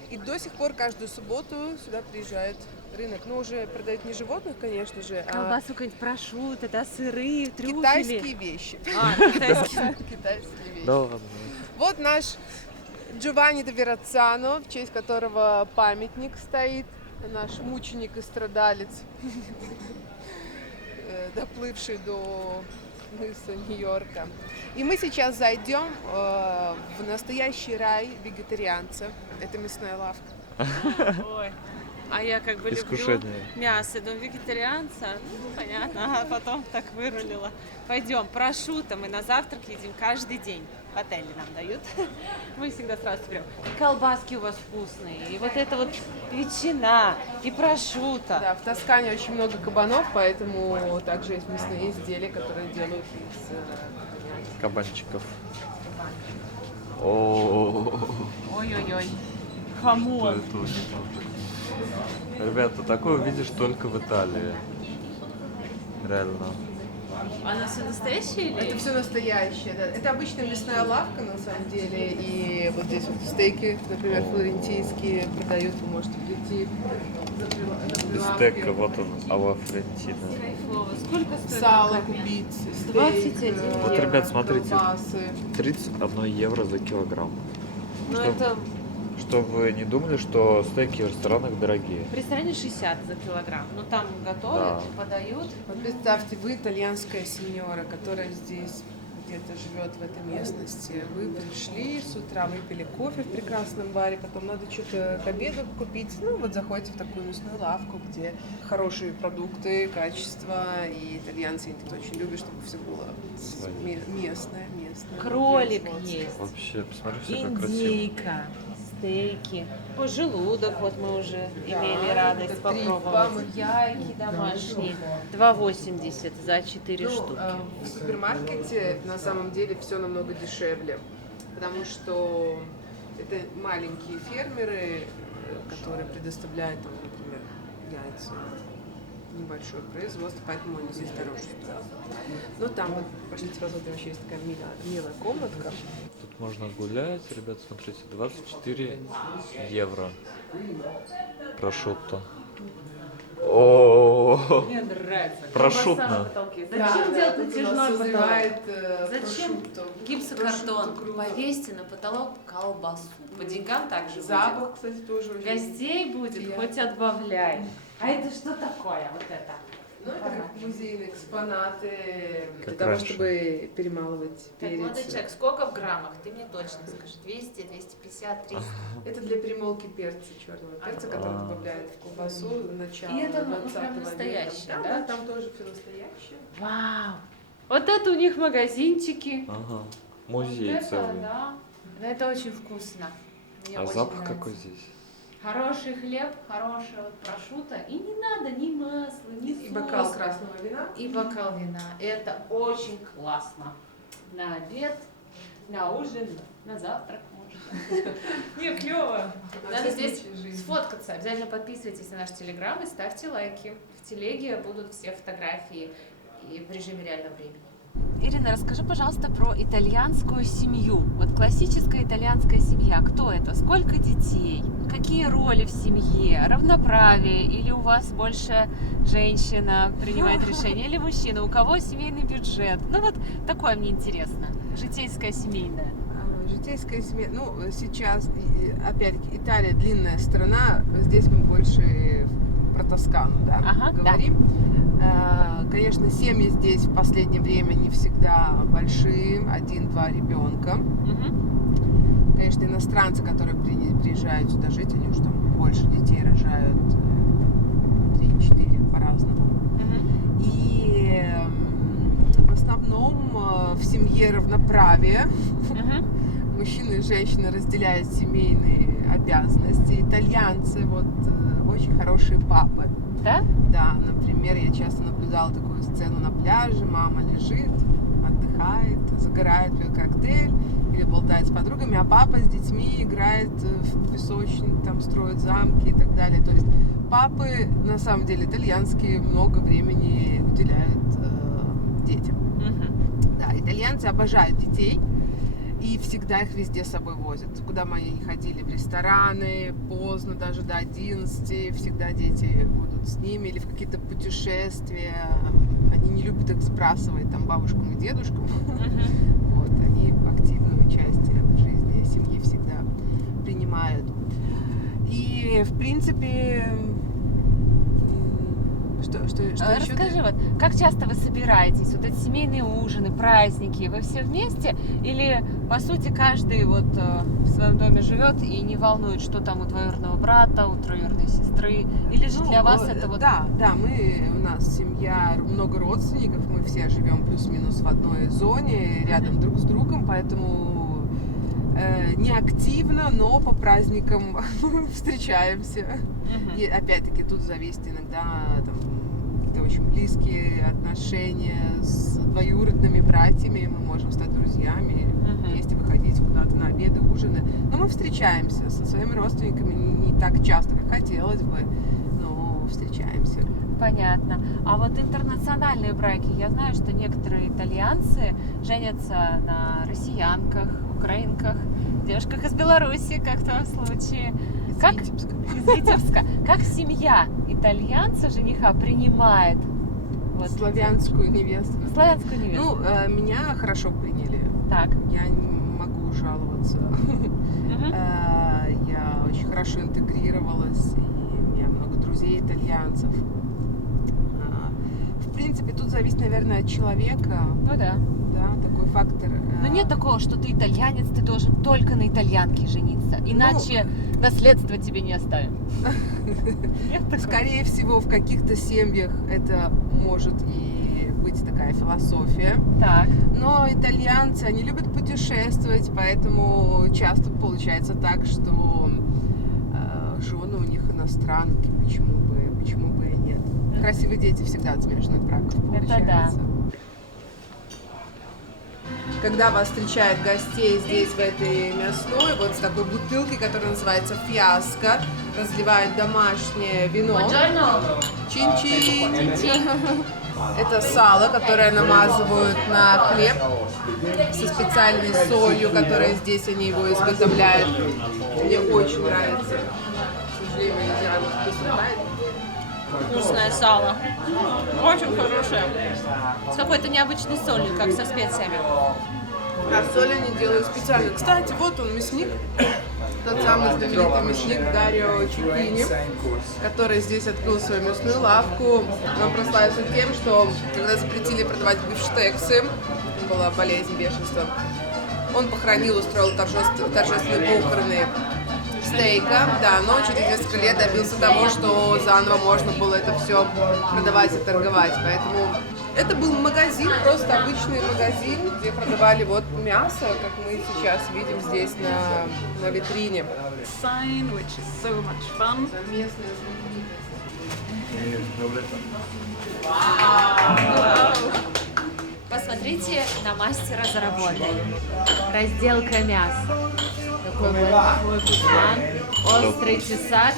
И до сих пор каждую субботу сюда приезжает рынок. Но уже продают не животных, конечно же, а Колбасу какую-нибудь прошутто, да, сыры, трюфели. китайские вещи. Китайские. Китайские вещи. Да ладно. Вот наш Джованни де Верацано, в честь которого памятник стоит. Наш мученик и страдалец, доплывший до мыса Нью-Йорка. И мы сейчас зайдем в настоящий рай вегетарианца. Это мясная лавка. Ой. А я как бы люблю Искушение. мясо, но вегетарианца, понятно, а потом так вырулила. Пойдем, прошутто, мы на завтрак едим каждый день. В отеле нам дают. Мы всегда сразу берем. И колбаски у вас вкусные, и вот это вот ветчина, и прошутто. Да, в Тоскане очень много кабанов, поэтому также есть мясные изделия, которые делают из Кабанчиков. О, Ой-ой-ой. Хамон. это очень круто. Ребята, такое увидишь только в Италии. Реально. Оно все настоящее или? Это все настоящее, да. Это обычная мясная лавка, на самом деле. И вот здесь вот стейки, например, флорентийские продают. Вы можете прийти за прилавки. Бистекка, вот он, ала Флорентина. Кайфово. Сколько стоит? Сало такая? купить, стейк, 21 Вот, евро. ребят, смотрите. колбасы. 31 евро за килограмм. Ну Что? это Чтобы вы не думали, что стейки в ресторанах дорогие. в ресторане 60 за килограмм. Ну там готовят, Да. подают. Вот представьте, вы итальянская сеньора, которая здесь где-то живет в этой местности. Вы пришли, с утра выпили кофе в прекрасном баре, потом надо что-то к обеду купить. Ну, вот заходите в такую мясную лавку, где хорошие продукты, качество, и итальянцы очень любят, чтобы все было местное. Кролик производство. есть, Вообще, посмотри, как красиво. индейка, стейки. Желудок, вот мы уже имели радость это попробовать. трипа. Яйки домашние. 2,80 за 4 Ну, штуки. в супермаркете на самом деле все намного дешевле, потому что это маленькие фермеры, которые предоставляют, там, например, яйца, небольшое производство, поэтому они здесь дороже. Но там вот, пошлите посмотрим, еще есть такая милая комнатка. Тут можно гулять, ребят, смотрите, 24 евро. Прошутто. О, Мне нравится. Прошутно. Колбаса на потолке. Зачем делать натяжной потолок? Зачем? Гипсокартон. Повесьте на потолок колбасу. По деньгам также будет. Запах, кстати, тоже очень. Гостей будет, приятно. хоть отбавляй. А это что такое, вот это? Ну, это как музейные экспонаты Как для того, раньше. чтобы перемалывать Так, молодой перец. человек, сколько в граммах? Ты мне точно скажи. 200, 250, 300. Это для перемолки перца, черного перца, который А. добавляют в колбасу начала И это, ну, 20 прям века. настоящее, Да, да? да, там тоже все настоящее. Вау! Вот это у них магазинчики. Ага. Вот Музей это, целый. да. Это очень вкусно. Мне А очень запах нравится. какой здесь? Хороший хлеб, хорошая вот прошутто. И не надо ни масла, ни И соуса. бокал красного вина. И бокал вина. Это очень классно. На обед, на ужин, на завтрак можно. Не, клево. На Надо все здесь случаи жизни. сфоткаться. Обязательно подписывайтесь на наш телеграм и ставьте лайки. В телеге будут все фотографии и в режиме реального времени. Ирина, расскажи, пожалуйста, про итальянскую семью. Вот классическая итальянская семья. Кто это? Сколько детей? Какие роли в семье? Равноправие? Или у вас больше женщина принимает решение? Или мужчина? У кого семейный бюджет? Ну вот такое мне интересно. Житейская, семейная. Житейская семья. Ну, сейчас, опять-таки, Италия длинная страна. Здесь мы больше про Тоскану, да, Ага, да. говорим. Конечно, семьи здесь в последнее время не всегда большие, 1-2 ребенка. Мгм. Конечно, иностранцы, которые приезжают сюда жить, они уже там больше детей рожают, 3-4 по-разному. Мгм. И в основном в семье равноправие. Мгм. Мужчина и женщина разделяют семейные обязанности. Итальянцы вот очень хорошие папы. Да? Да, например, я часто наблюдала такую сцену на пляже. Мама лежит, отдыхает, загорает, пьет коктейль или болтает с подругами, а папа с детьми играет в песочнице, там строит замки и так далее. То есть папы, на самом деле, итальянские, много времени уделяют детям. Мгм. Да, итальянцы обожают детей и всегда их везде с собой возят. Куда мы ни ходили, в рестораны, поздно, даже до 11, всегда дети будут с ними, или в какие-то путешествия. Они не любят их сбрасывать там бабушкам и дедушкам. Мгм. Вот, они активное участие в жизни семьи всегда принимают. И, в принципе, что еще? Расскажи, вот, как часто вы собираетесь? Вот эти семейные ужины, праздники, вы все вместе? Или, по сути, каждый вот в своем доме живет и не волнует, что там у двоюродного брата, у троюродной сестры? Или же для вас это вот... Да, у нас семья, много родственников, мы все живем плюс-минус в одной зоне, рядом друг с другом, поэтому не активно, но по праздникам встречаемся. Мгм. И опять-таки тут зависит иногда там, какие-то очень близкие отношения с двоюродными братьями, мы можем стать друзьями, Мгм. вместе выходить куда-то на обеды, ужины. Но мы встречаемся со своими родственниками не так часто, как хотелось бы, но встречаемся. Понятно. А вот интернациональные браки, я знаю, что некоторые итальянцы женятся на россиянках, украинках, девушках из Беларуси, как в твоем случае. Из Как? Витебска. Из Витебска. Как семья итальянца жениха принимает вот Славянскую невесту. славянскую невесту? Ну, меня хорошо приняли. Так. Я не могу жаловаться. Мгм. Я очень хорошо интегрировалась, и у меня много друзей итальянцев. В принципе, тут зависит, наверное, от человека. Ну да. Да, такой фактор. Но нет такого, что ты итальянец, ты должен только на итальянке жениться. Иначе наследство тебе не оставим. Скорее всего, в каких-то семьях это может и быть такая философия. Так. Но итальянцы, они любят путешествовать, поэтому часто получается так, что жены у них иностранки. Почему бы и нет? Красивые дети всегда от смешанных браков получаются. Это да. Когда вас встречают гостей здесь, в этой мясной, вот с такой бутылкой, которая называется фиаско, разливают домашнее вино. Чин-чин. Это сало, которое намазывают на хлеб со специальной солью, которая здесь они его изготовляют. Мне очень нравится. К сожалению, не знаю, кто знает. Вкусное сало. Очень хорошее. С какой-то необычной солью, как со специями. А соль они делают специально. Кстати, вот он, мясник. Тот самый знаменитый мясник Дарио Чупини, который здесь открыл свою мясную лавку. Он прославился тем, что когда запретили продавать бифштексы, была болезнь бешенства, он похоронил, устроил торжественные похороны стейка, да, но через несколько лет добился того, что заново можно было это все продавать и торговать. Поэтому это был магазин, просто обычный магазин, где продавали вот мясо, как мы сейчас видим здесь на витрине. Sign, which is so much fun. Посмотрите на мастера за работой. Разделка мяса. Такой большой кусман, острый тесак,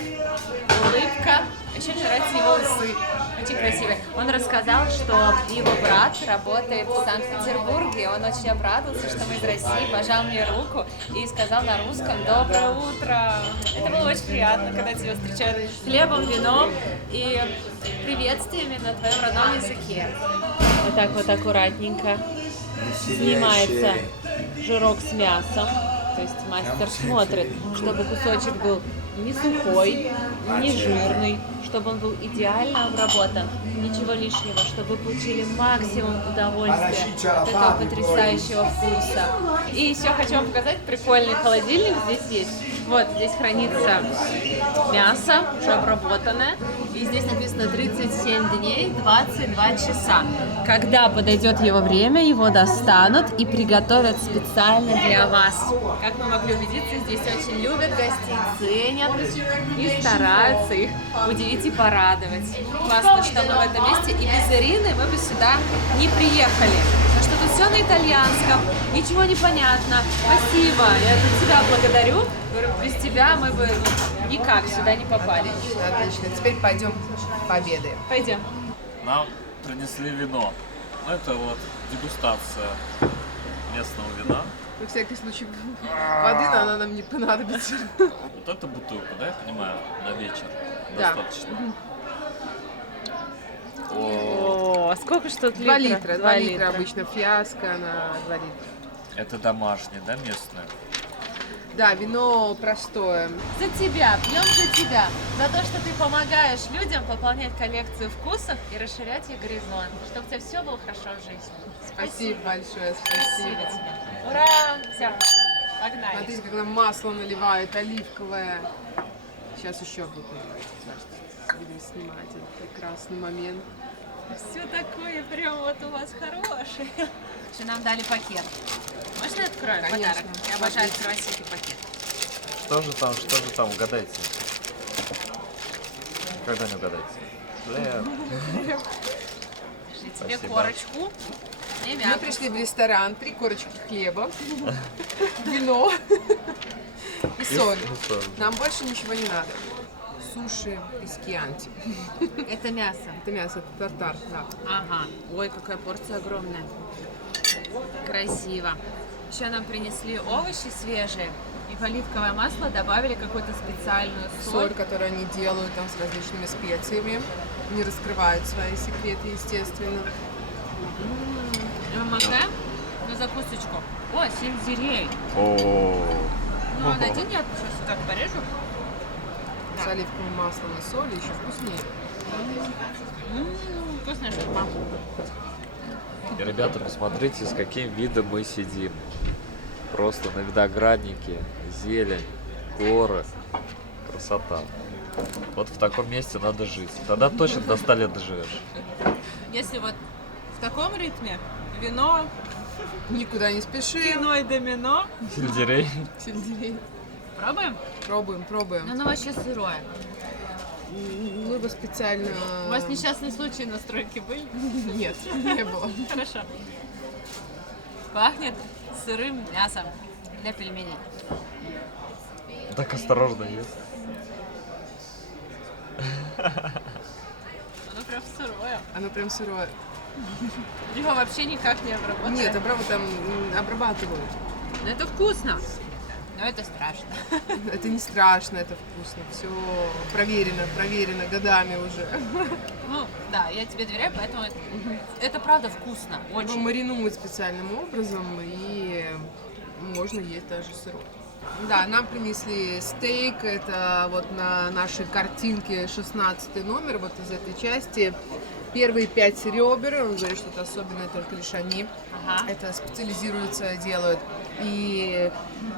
улыбка. Еще мне нравятся его усы. Очень красивый. Он рассказал, что его брат работает в Санкт-Петербурге. Он очень обрадовался, что мы из России, пожал мне руку и сказал на русском «Доброе утро». Это было очень приятно, когда тебя встречают хлебом, вином и приветствиями на твоем родном языке. Вот так вот аккуратненько снимается жирок с мясом. То есть мастер смотрит, чтобы кусочек был не сухой, не жирный, чтобы он был идеально обработан, ничего лишнего, чтобы вы получили максимум удовольствия от этого потрясающего вкуса. И еще хочу вам показать прикольный холодильник здесь есть. Вот, здесь хранится мясо, уже обработанное, и здесь написано 37 дней, 22 часа. Когда подойдет его время, его достанут и приготовят специально для вас. Как мы могли убедиться, здесь очень любят гостей, ценят и стараются их удивить и порадовать. Классно, что мы в этом месте, и без Ирины мы бы сюда не приехали. Потому что тут все на итальянском, ничего не понятно. Спасибо, я тебя благодарю. Говорю, без тебя мы бы никак сюда не попали. Отлично, теперь пойдем пообедаем. Пойдем. Нам принесли вино. Это вот дегустация местного вина. На всякий случай воды, но она нам не понадобится. Вот эта бутылка, да, я понимаю, на вечер Да. достаточно. О, сколько штук 2 литра? литра. 2 литра обычно фиаско на 2 литра. Это домашнее, да, местное? Да, вино простое. За тебя, пьем за тебя. За то, что ты помогаешь людям пополнять коллекцию вкусов и расширять их горизонт. Чтобы у тебя все было хорошо в жизни. Спасибо большое, спасибо. тебе. Ура! Все, погнали. Смотрите, как нам масло наливают, оливковое. Сейчас еще будет наливать. Будем снимать этот прекрасный момент. Все такое прям вот у вас хорошее. Что нам дали пакет. Можно я открою Конечно. подарок? Я обожаю открывать всякий пакет. Что же там, угадайте. Никогда не угадайте. Пиши тебе Спасибо. корочку. И Мы мякоть. пришли в ресторан, 3 корочки хлеба, вино и соль. Нам больше ничего не надо. Суши из кьянти. Это мясо. Это мясо, это тартар, да. Ага. Ой, какая порция огромная. Красиво. Еще нам принесли овощи свежие. И в оливковое масло добавили какую-то специальную Соль, соль. которую они делают там с различными специями. Не раскрывают свои секреты, естественно. Мы макаем на закусочку. О, сельдерей. О, Ну, найди, я сейчас так порежу. С оливковым маслом и солью еще вкуснее. Вкусная штука. И, ребята, посмотрите, с каким видом мы сидим. Просто на винограднике, зелень, горы, красота. Вот в таком месте надо жить. Тогда точно до 100 лет доживешь. Если вот в таком ритме вино, Никуда не спеши. кино и домино. Сельдерей. Сельдерей. Пробуем? Пробуем, пробуем. Оно вообще сырое. Мы его специально... У вас несчастные случаи на стройке были? Нет, не было. Хорошо. Пахнет сырым мясом для пельменей. Так осторожно есть. Оно прям сырое. Оно прям сырое. Его вообще никак не обработали. Нет, там обрабатывают. Но это вкусно. Но это страшно. Это не страшно, это вкусно. Все проверено годами уже. Ну, да, я тебе доверяю, поэтому это правда вкусно. Его Очень. маринуют специальным образом, и можно есть даже сырой. Да, нам принесли стейк, это вот на нашей картинке 16 номер, вот из этой части. Первые 5 ребер, он говорит, что это особенное только лишь они. Ага. Это специализируются, делают. И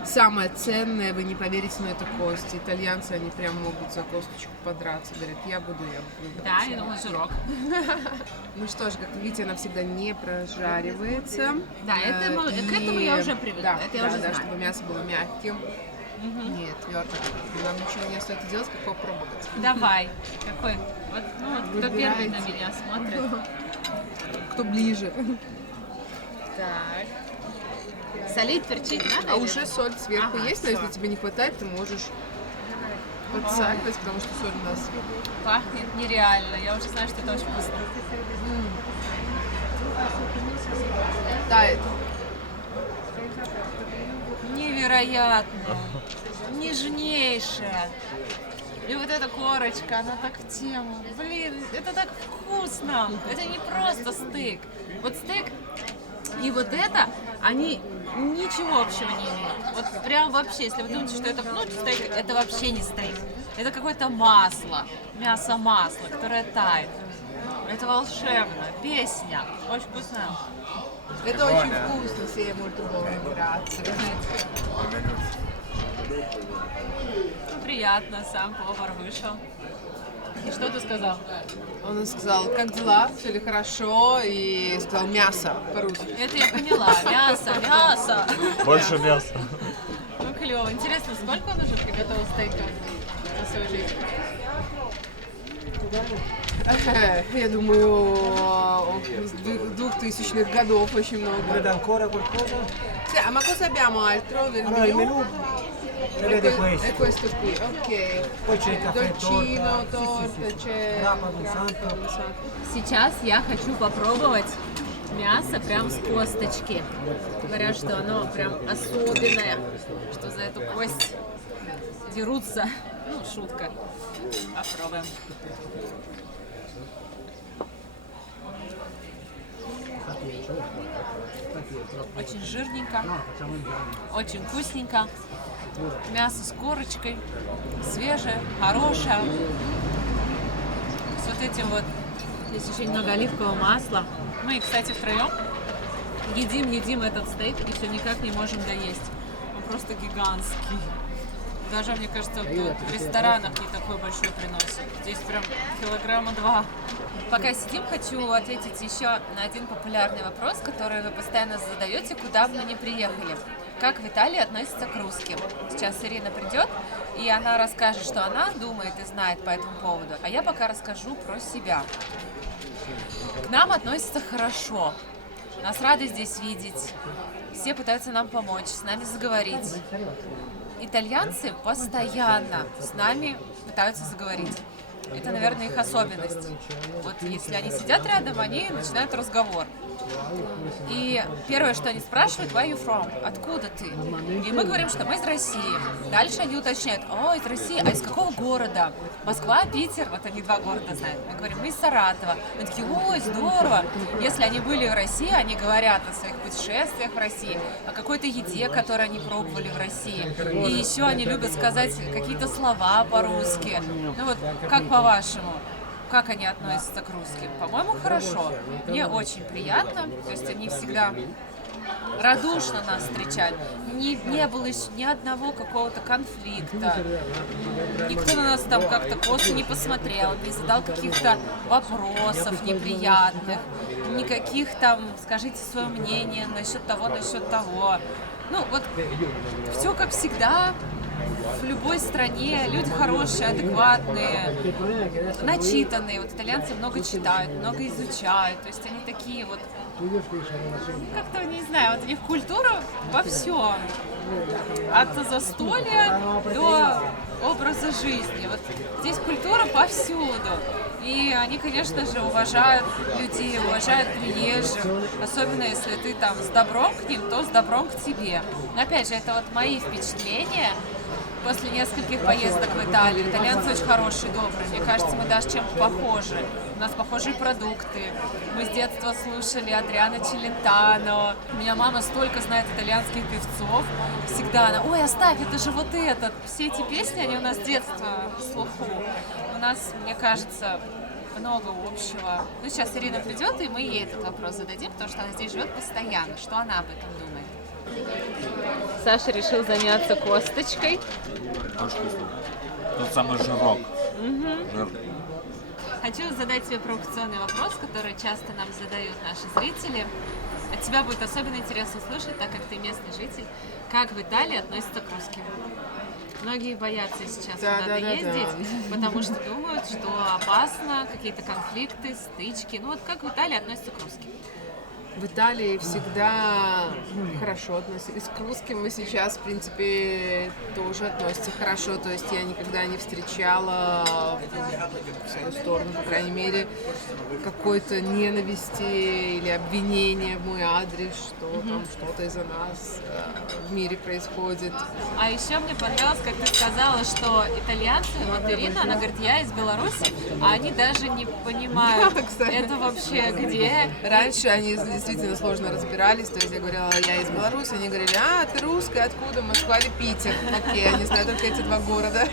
самое ценное, вы не поверите, но это кости. Итальянцы, они прям могут за косточку подраться. Говорят, я буду. Да, я думала, жирок. Ну что ж, как вы видите, она всегда не прожаривается. Да, к этому я уже привыкла, Да, это я да, уже да, знаю. чтобы мясо было мягким. Нет, твердо. Нам ничего не остается делать, как попробовать. Давай. Какой? Вот, ну, вот кто первый на Выбирайте. меня смотрит. Кто ближе. Так. Солить, перчить надо? А или- уже соль сверху Ага, есть, но всё. если тебе не хватает, ты можешь подсаливать, потому что соль у нас... Пахнет нереально. Я уже знаю, что это очень вкусно. Тает. Невероятно. Нежнейшая. И вот эта корочка, она так в тему. Блин, это так вкусно. Это не просто стейк. Вот стейк и вот это, они ничего общего не имеют. Вот прям вообще, если вы думаете, что это стейк, это вообще не стейк. Это какое-то масло, мясо-масло, которое тает. Это волшебно, песня. Очень вкусная. Это очень вкусно, все molto buono, grazie. Ну, приятно, сам повар вышел. И что ты сказал? Он сказал, как дела, все ли хорошо, и сказал мясо по-русски. Это я поняла. Мясо, мясо. Больше мяса. Ну, клево. Интересно, сколько он уже приготовил стейка за свою жизнь? Я думаю, с 2000-х годов очень много. Volete ancora qualcosa? Sì, ma cosa abbiamo altro nel Allora, il menù? menù prevede E questo. questo qui, ok. Poi c'è il caffè e Dolcino, torta. torta, c'è... Рапа, санта. Сейчас я хочу попробовать мясо прям с косточки. Говорят, что оно прям особенное, что за эту кость дерутся. Ну, шутка. Попробуем. Очень жирненько, очень вкусненько. Мясо с корочкой, свежее, хорошее. С вот этим вот, здесь очень много оливкового масла. Мы, кстати, втроем едим этот стейк и все никак не можем доесть. Он просто гигантский. Даже, мне кажется, в ресторанах не такой большой приносят. Здесь прям килограмма 2. Пока сидим, хочу ответить еще на один популярный вопрос, который вы постоянно задаете, куда бы мы ни приехали. Как в Италии относятся к русским? Сейчас Ирина придет, и она расскажет, что она думает и знает по этому поводу. А я пока расскажу про себя. К нам относятся хорошо. Нас рады здесь видеть. Все пытаются нам помочь, с нами заговорить. Итальянцы постоянно с нами пытаются заговорить. Это, наверное, их особенность. Вот если они сидят рядом, они начинают разговор. И первое, что они спрашивают, where are you from? Откуда ты? И мы говорим, что мы из России. Дальше они уточняют, о, из России, а из какого города? Москва, Питер, вот они 2 города знают. Мы говорим, мы из Саратова. Они такие, ой, здорово. Если они были в России, они говорят о своих путешествиях в России, о какой-то еде, которую они пробовали в России. И еще они любят сказать какие-то слова по-русски. Ну вот, как по-вашему? как они относятся к русским? По-моему, хорошо. Мне очень приятно. То есть они всегда радушно нас встречали. Не было еще ни одного какого-то конфликта. Никто на нас там как-то косо не посмотрел, не задал каких-то вопросов неприятных, никаких там, скажите свое мнение насчет того, насчет того. Ну вот все как всегда. В любой стране люди хорошие, адекватные, начитанные. Вот итальянцы много читают, много изучают. То есть они такие вот, как-то, не знаю, вот у них культура во всем. От застолья до образа жизни. Вот здесь культура повсюду. И они, конечно же, уважают людей, уважают приезжих. Особенно если ты там с добром к ним, то с добром к тебе. Но опять же, это вот мои впечатления. После нескольких поездок в Италию. Итальянцы очень хорошие, добрые. Мне кажется, мы даже чем-то похожи. У нас похожие продукты. Мы с детства слушали Адриано Челентано. У меня мама столько знает итальянских певцов. Всегда она: ой, оставь, это же вот этот. Все эти песни, они у нас с детства в слуху. У нас, мне кажется, много общего. Ну, сейчас Ирина придет, и мы ей этот вопрос зададим, потому что она здесь живет постоянно. Что она об этом думает? Саша решил заняться косточкой. Очень вкусно. Тот самый жирок. Жир. Хочу задать тебе провокационный вопрос, который часто нам задают наши зрители. От тебя будет особенно интересно услышать, так как ты местный житель, как в Италии относятся к русским. Многие боятся сейчас куда-то ездить, потому что думают, что опасно, какие-то конфликты, стычки. Ну вот как в Италии относятся к русским? В Италии всегда хорошо относились к русским, и сейчас, в принципе, тоже относятся хорошо. То есть я никогда не встречала в свою сторону, по крайней мере, какой-то ненависти или обвинения в мой адрес, что там что-то из-за нас в мире происходит. А еще мне понравилось, как ты сказала, что итальянцы, вот Ирина, она говорит, я из Беларуси, а они даже не понимают, это вообще где. Раньше они действительно сложно разбирались, то есть я говорила, я из Беларуси, они говорили, а, ты русская, откуда, Москва или Питер? Окей, я не знаю только эти два города.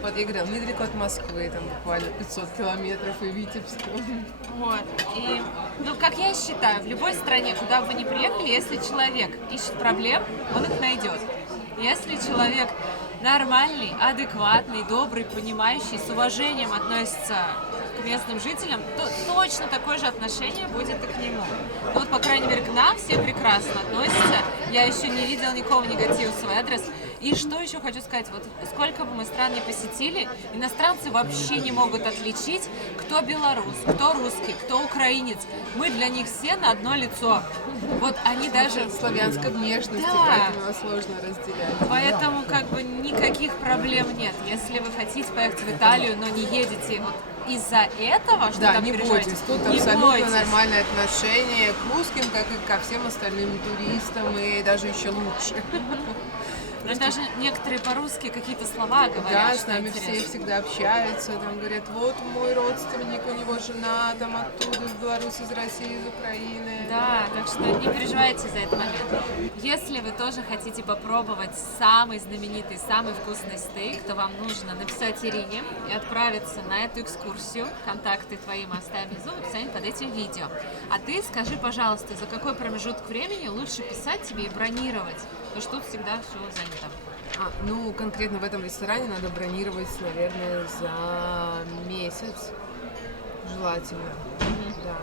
Вот я говорила, недалеко от Москвы, там буквально 500 километров и Витебск. Вот, и, ну, как я считаю, в любой стране, куда бы вы ни приехали, если человек ищет проблем, он их найдет. Если человек нормальный, адекватный, добрый, понимающий, с уважением относится к местным жителям, то точно такое же отношение будет и к нему. Ну, вот, по крайней мере, к нам все прекрасно относятся. Я еще не видела никакого негатива в свой адрес. И что еще хочу сказать, вот сколько бы мы стран не посетили, иностранцы вообще не могут отличить, кто белорус, кто русский, кто украинец. Мы для них все на одно лицо. Вот они даже... Славянской внешности, да. поэтому его сложно разделять. Поэтому как бы никаких проблем нет. Если вы хотите поехать в Италию, но не едете вот из-за этого, что Да, там не переживаете, бойтесь, тут не абсолютно бойтесь. нормальное отношение к русским, как и ко всем остальным туристам, и даже еще лучше. Но даже некоторые по-русски какие-то слова говорят. Да, что с нами интересно. все всегда общаются, там говорят, вот мой родственник, у него жена там оттуда, из Беларуси, из России, из Украины. Да, так что не переживайте за этот момент. Если вы тоже хотите попробовать самый знаменитый, самый вкусный стейк, то вам нужно написать Ирине и отправиться на эту экскурсию. Контакты твои мы оставим внизу в описании под этим видео. А ты скажи, пожалуйста, за какой промежуток времени лучше писать тебе и бронировать? Потому что тут всегда все занято. Ну, конкретно в этом ресторане надо бронировать, наверное, за месяц, желательно. Да.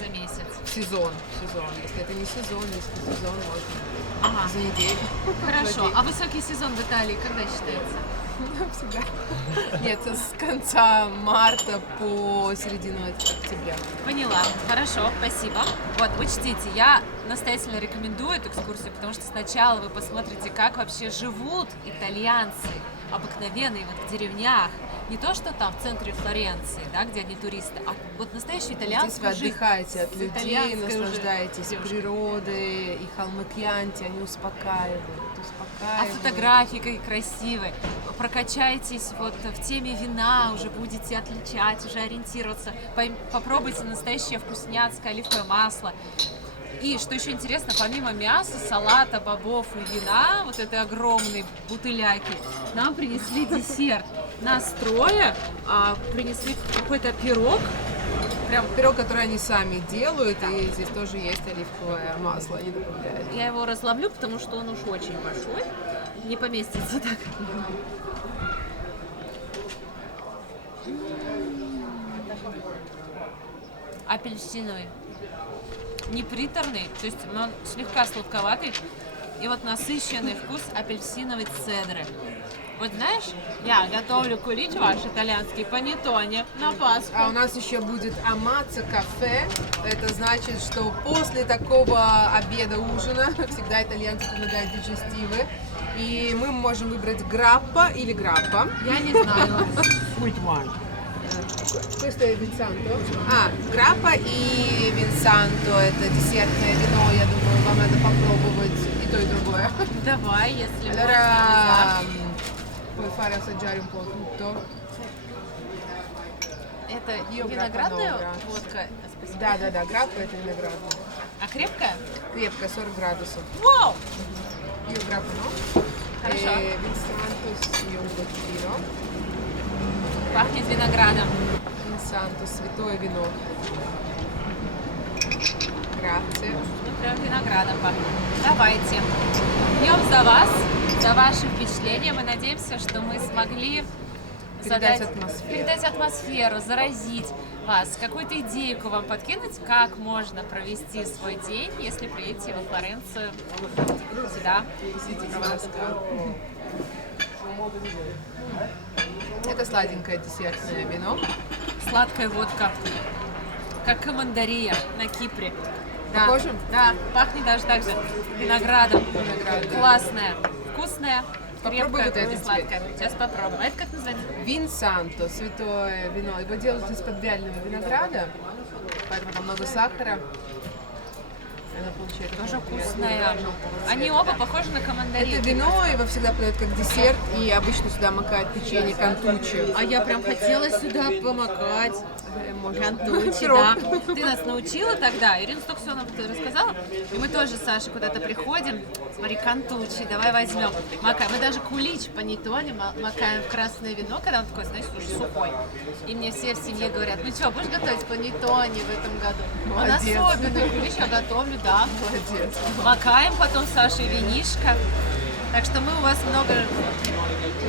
За месяц. Сезон. Если это не сезон, если сезон, можно Ага. за неделю. Хорошо. А высокий сезон в Италии когда считается? Всегда. Нет, с конца марта по середину октября. Поняла. Хорошо, спасибо. Вот, учтите, я настоятельно рекомендую эту экскурсию, потому что сначала вы посмотрите, как вообще живут итальянцы, обыкновенные вот в деревнях. Не то, что там в центре Флоренции, да, где они туристы, а вот настоящую Здесь итальянскую вы жизнь. отдыхаете от с людей, итальянской уже наслаждаетесь девушкой. природой, и холмы Кьянти, они успокаивают. А фотографии какие красивые. Прокачайтесь вот в теме вина, уже будете отличать, уже ориентироваться. Попробуйте настоящее вкусняцкое оливковое масло. И, что еще интересно, помимо мяса, салата, бобов и вина, вот этой огромной бутыляки, нам принесли десерт. настроя принесли какой-то пирог. Прям пирог, который они сами делают, и здесь тоже есть оливковое масло, они добавляют. Я его разломлю, потому что он уж очень большой, не поместится так. Апельсиновый, не приторный, то есть он слегка сладковатый, и вот насыщенный вкус апельсиновой цедры. Вот знаешь, я готовлю кулич ваш итальянский панеттоне на Пасху. А у нас еще будет амаца кафе. Это значит, что после такого обеда, ужина, всегда итальянцы предлагают диджестивы. И мы можем выбрать граппа или граппа. Я не знаю. Sweet wine. Questo è Vinsanto. Граппа и Винсанто. Это десертное вино. Я думаю, вам надо попробовать и то, и другое. Давай, если Allora, puoi fare assaggiare un po' tutto. это Io виноградная граппа no, водка. Спасибо. Да, граппа это виноградная. А крепкая? Крепкая, 40 градусов. Вау! Io grappa no. Хорошо. Vinsanto sì, un pochino. Пахнет виноградом. Vinsanto, святое вино. Grazie. Ну, прям виноградом пахнет. Давайте. Пьем за вас, за ваши впечатления. Мы надеемся, что мы смогли передать атмосферу, заразить вас, какую-то идейку вам подкинуть, как можно провести свой день, если приедете во Флоренцию сюда. Это сладенькое десертное вино. Сладкая водка, как командария на Кипре. Да, Похоже? да, пахнет даже так же виноградом. Классная, вкусная, Попробуй вот крепкая и это сладкая. Сейчас попробуем. А это как называется? Винсанто, святое вино. Его делают из-под вяленого винограда, поэтому там много сахара. Она получается Тоже вкусная. Они оба похожи на командарин. Это вино, его всегда подают как десерт, и обычно сюда макают печенье кантучи. А я прям хотела сюда помакать. Кантучи, да. Ты нас научила тогда, Ирина столько всего нам рассказала, и мы тоже с Сашей куда-то приходим, смотри, кантучи, давай возьмем, макаем. Мы даже кулич панеттоне макаем в красное вино, когда он такой, знаешь, уже сухой. И мне все в семье говорят, ну что, будешь готовить панеттоне в этом году? Молодец. Он особенный кулич, я готовлю, да. Молодец. Макаем потом с Сашей винишко. Так что мы у вас много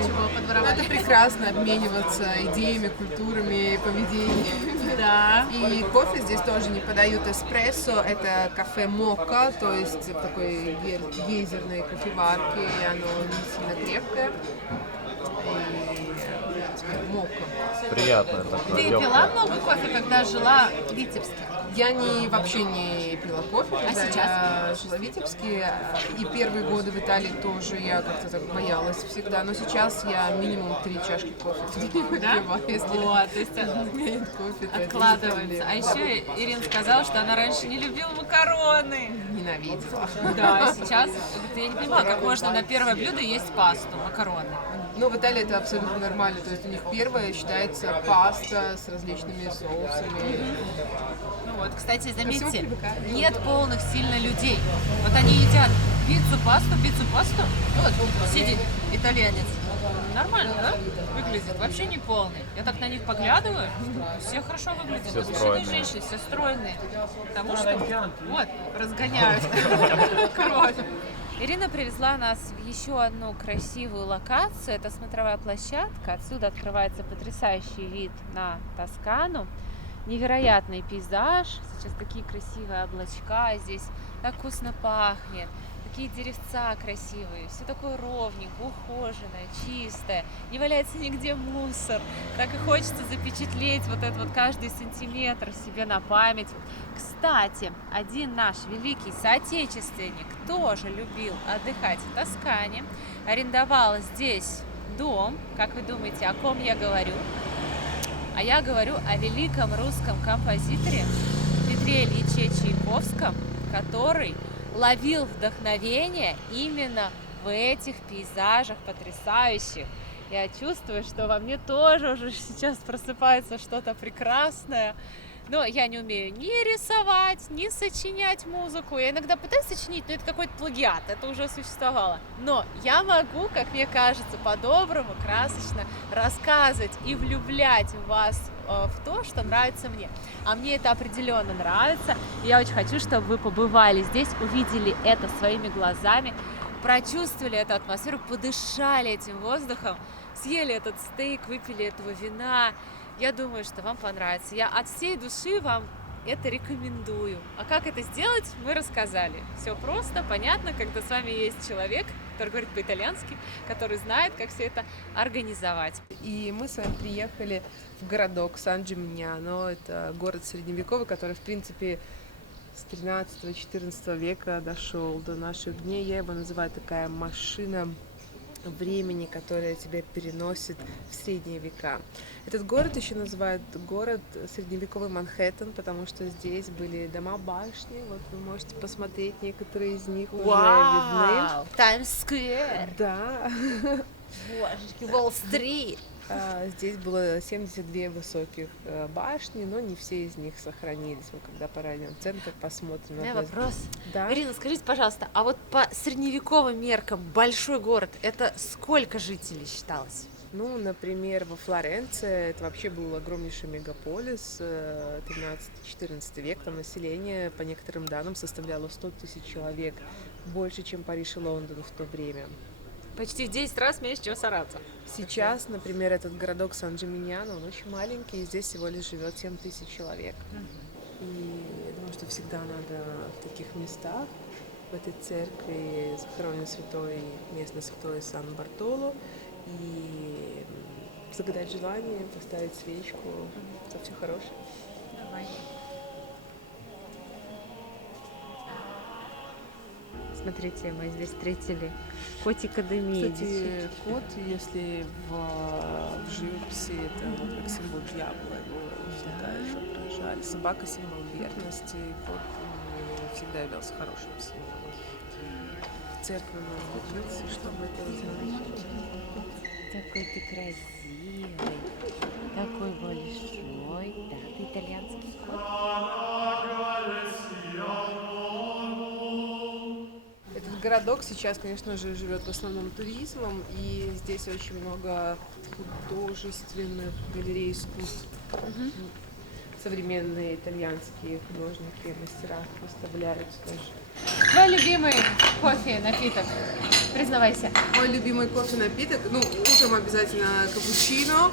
чего подворовали. Это прекрасно обмениваться идеями, культурами, поведением. Да. И кофе здесь тоже не подают эспрессо, это кафе мокка, то есть в такой гейзерной кофеварке, и оно не сильно крепкое. И мокка. Приятно такое. Ты пила много кофе, когда жила в Витебске? Я вообще не пила кофе, когда сейчас? я жила в Витебске, и первые годы в Италии тоже я как-то так боялась всегда, но сейчас я минимум 3 чашки кофе в день выпиваю, если Вот, то есть у меня нет кофе, то это не откладывается. проблема. А еще Ирина сказала, что она раньше не любила макароны. Ненавидела. Да, а сейчас, я не понимаю, как можно на первое блюдо есть пасту, макароны. Ну, в Италии это абсолютно нормально, то есть у них первое считается паста с различными соусами. Ну вот, кстати, всему заметьте, привыкаешь. нет полных сильно людей. Вот они едят пиццу, пасту. Вот сидит итальянец. Нормально, да? Выглядит. Вообще не полный. Я так на них поглядываю, все хорошо выглядят. Все Мужчины и стройные. женщины, все стройные. Потому что, вот, разгоняют кровь. Ирина привезла нас в еще одну красивую локацию. Это смотровая площадка. Отсюда открывается потрясающий вид на Тоскану. Невероятный пейзаж. Сейчас такие красивые облачка. Здесь так вкусно пахнет. Такие деревца красивые. Все такое ровненькое, ухоженное, чистое. Не валяется нигде мусор. Так и хочется запечатлеть вот этот вот каждый сантиметр себе на память. Кстати, один наш великий соотечественник тоже любил отдыхать в Тоскане. Арендовал здесь дом. Как вы думаете, о ком я говорю? А я говорю о великом русском композиторе Петре Ильиче Чайковском, который ловил вдохновение именно в этих пейзажах потрясающих. Я чувствую, что во мне тоже уже сейчас просыпается что-то прекрасное. Но я не умею ни рисовать, ни сочинять музыку. Я иногда пытаюсь сочинить, но это какой-то плагиат, это уже существовало. Но я могу, как мне кажется, по-доброму, красочно рассказывать и влюблять вас в то, что нравится мне. А мне это определенно нравится. Я очень хочу, чтобы вы побывали здесь, увидели это своими глазами, прочувствовали эту атмосферу, подышали этим воздухом, съели этот стейк, выпили этого вина. Я думаю, что вам понравится. Я от всей души вам это рекомендую. А как это сделать, мы рассказали. Все просто, понятно, когда с вами есть человек, который говорит по-итальянски, который знает, как все это организовать. И мы с вами приехали в городок Сан-Джиминьяно. Это город средневековый, который, в принципе, с 13-14 века дошел до наших дней. Я его называю такая машина времени, которая тебя переносит в средние века. Этот город еще называют город средневековый Манхэттен, потому что здесь были дома-башни. Вот вы можете посмотреть, некоторые из них уже видны. Таймс-сквер! Да. Божечки, Уолл-стрит! Здесь было 72 высоких башни, но не все из них сохранились. Мы когда пройдем в центр, посмотрим. У меня вопрос. Да? Ирина, скажите, пожалуйста, а вот по средневековым меркам большой город, это сколько жителей считалось? Ну, например, во Флоренции это вообще был огромнейший мегаполис, 13-14 век, там население, по некоторым данным, составляло 100 тысяч человек, больше, чем Париж и Лондон в то время. Почти в 10 раз меньше, чем Саратов. Сейчас, например, этот городок Сан-Джиминьяно, он очень маленький, и здесь всего лишь живет 7 тысяч человек. И я думаю, что всегда надо в таких местах, в этой церкви захоронен местный святой Сан-Бартоло, и загадать желание, поставить свечку за все хорошее. Давай. Смотрите, мы здесь встретили котика де Медичи. Кстати, кот, если в живописи, это вот как символ дьявола, его всегда еще отражали. Собака — символ верности, кот всегда являлся хорошим символом. В церкви нужно учиться, чтобы это значило. Такой ты красивый, такой большой. Да, ты итальянский кот. Этот городок сейчас, конечно же, живет в основном туризмом, и здесь очень много художественных галерей искусств. Современные итальянские художники, мастера выставляются тоже. Твой любимый кофе, напиток? Признавайся. Мой любимый кофе-напиток, ну, утром обязательно капучино,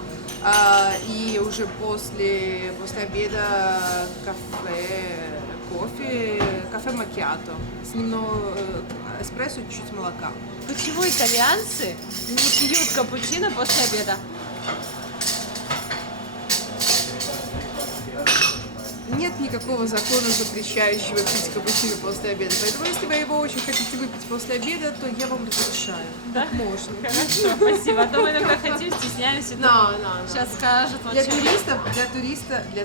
и уже после обеда кафе макиато с немного эспрессо, чуть-чуть молока. Почему итальянцы не пьют капучино после обеда? Нет никакого закона, запрещающего пить капучино после обеда. Поэтому, если вы его очень хотите выпить после обеда, то я вам разрешаю. Да? Можно. Хорошо, спасибо. А то мы иногда хотим, стесняемся. Сейчас скажут. Для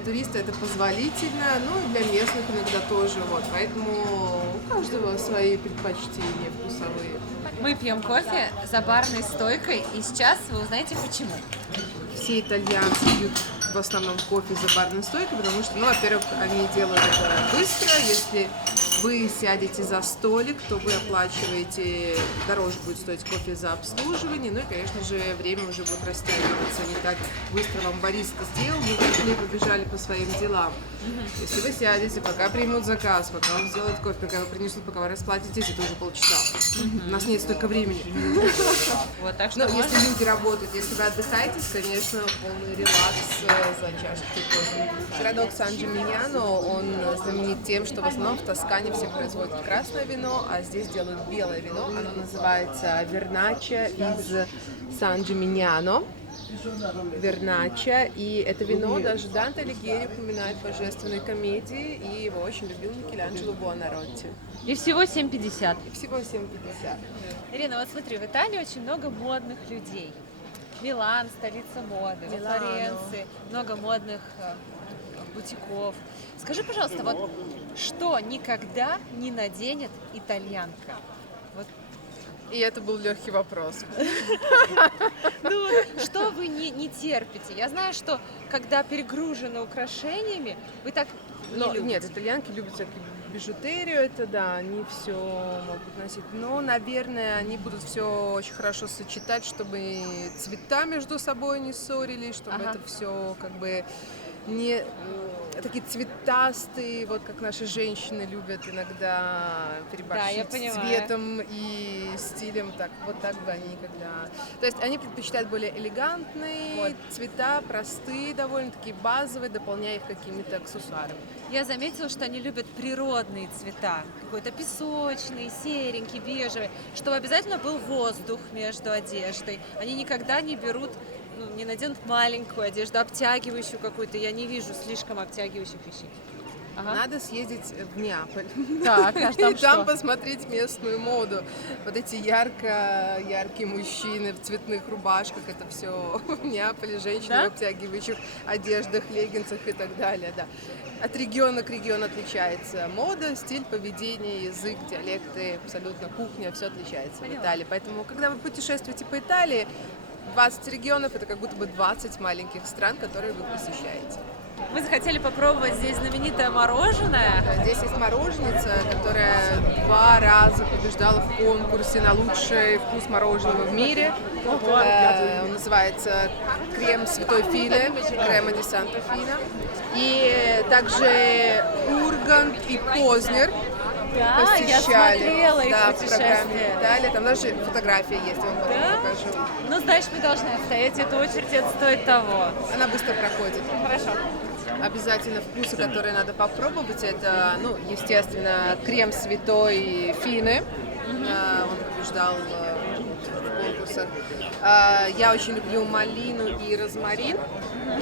туриста это позволительно, ну и для местных иногда тоже. Вот. Поэтому у каждого свои предпочтения вкусовые. Мы пьем кофе за барной стойкой, и сейчас вы узнаете почему. Все итальянцы пьют в основном кофе за барной стойкой, потому что, ну, во-первых, они делают это быстро. Если вы сядете за столик, то вы оплачиваете, дороже будет стоить кофе за обслуживание, ну и, конечно же, время уже будет растягиваться. Не так быстро вам бариста сделал, вы вышли и побежали по своим делам. Если вы сядете, пока примут заказ, пока вам сделают кофе, пока вы принесут, пока вы расплатитесь, это уже полчаса. У нас нет столько времени. Вот, так что но если люди работают, если вы отдыхаете, конечно, полный релакс за чашечкой кофе. Городок Сан-Джиминьяно, он знаменит тем, что в основном в Тоскане все производят красное вино, а здесь делают белое вино. Оно называется Вернача из Сан-Джиминьяно. Вернача, и это вино даже Данте Алигьери упоминает в божественной комедии, и его очень любил Микеланджело Буонаротти. И всего 7,50. И всего 7,50. Ирина, вот смотри, в Италии очень много модных людей. Милан, столица моды, во Флоренции много модных бутиков. Скажи, пожалуйста, вот что никогда не наденет итальянка? Вот И это был легкий вопрос. Ну, что вы не терпите? Я знаю, что когда перегружены украшениями, вы так не Но любите. нет, итальянки любят всякую бижутерию, это да, они все могут носить. Но, наверное, они будут все очень хорошо сочетать, чтобы цвета между собой не ссорились, чтобы Ага. это все как бы не такие цветастые, вот как наши женщины любят иногда переборщить понимаю. цветом и стилем, так вот так бы они никогда. То есть они предпочитают более элегантные Вот. цвета, простые, довольно-таки базовые, дополняя их какими-то аксессуарами. Я заметила, что они любят природные цвета. Какой-то песочный, серенький, бежевый. Чтобы обязательно был воздух между одеждой. Они никогда не берут, не наденут маленькую одежду, обтягивающую какую-то. Я не вижу слишком обтягивающих вещей. Ага. Надо съездить в Неаполь. Так, а там И там что? посмотреть местную моду. Вот эти яркие мужчины в цветных рубашках, это все в Неаполе, женщины Да? в обтягивающих одеждах, леггинсах и так далее, да. От региона к региону отличается мода, стиль, поведение, язык, диалекты, абсолютно кухня, все отличается в Италии. Поэтому, когда вы путешествуете по Италии, 20 регионов — это как будто бы 20 маленьких стран, которые вы посещаете. Мы захотели попробовать здесь знаменитое мороженое. Здесь есть мороженица, которая 2 раза побеждала в конкурсе на лучший вкус мороженого в мире. Он называется крем Святой Филе, крема ди Санта Фина. И также Ургант и Познер Да, посещали. я смотрела их Да, в программе путешествие. Италии. Там даже фотография есть, я вам потом покажу. Ну, знаешь, мы должны отстоять эту очередь, это стоит того. Она быстро проходит. Хорошо. Обязательно вкусы, которые надо попробовать, это, естественно, крем Святой Фины. Он побеждал в конкурсах. Я очень люблю малину и розмарин.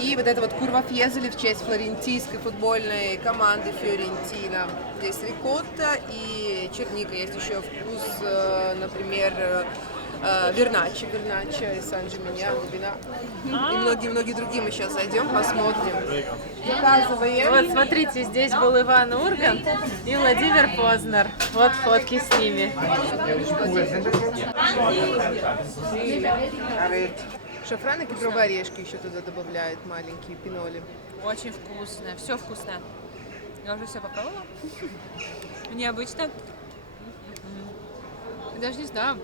И вот это вот курва фьезели в честь флорентийской футбольной команды Фиорентина. Здесь рикотта и черника. Есть еще вкус, например, верначчо из Сан-Джиминьяно, вина. И многие-многие другие. Мы сейчас зайдем, посмотрим. Заказываем. Вот, смотрите, здесь был Иван Ургант и Владимир Познер. Вот фотки с ними. Шафран и кедровые орешки еще туда добавляют, маленькие пиноли. Очень вкусное, все вкусное. Я уже все попробовала. Необычно. Даже не знаю,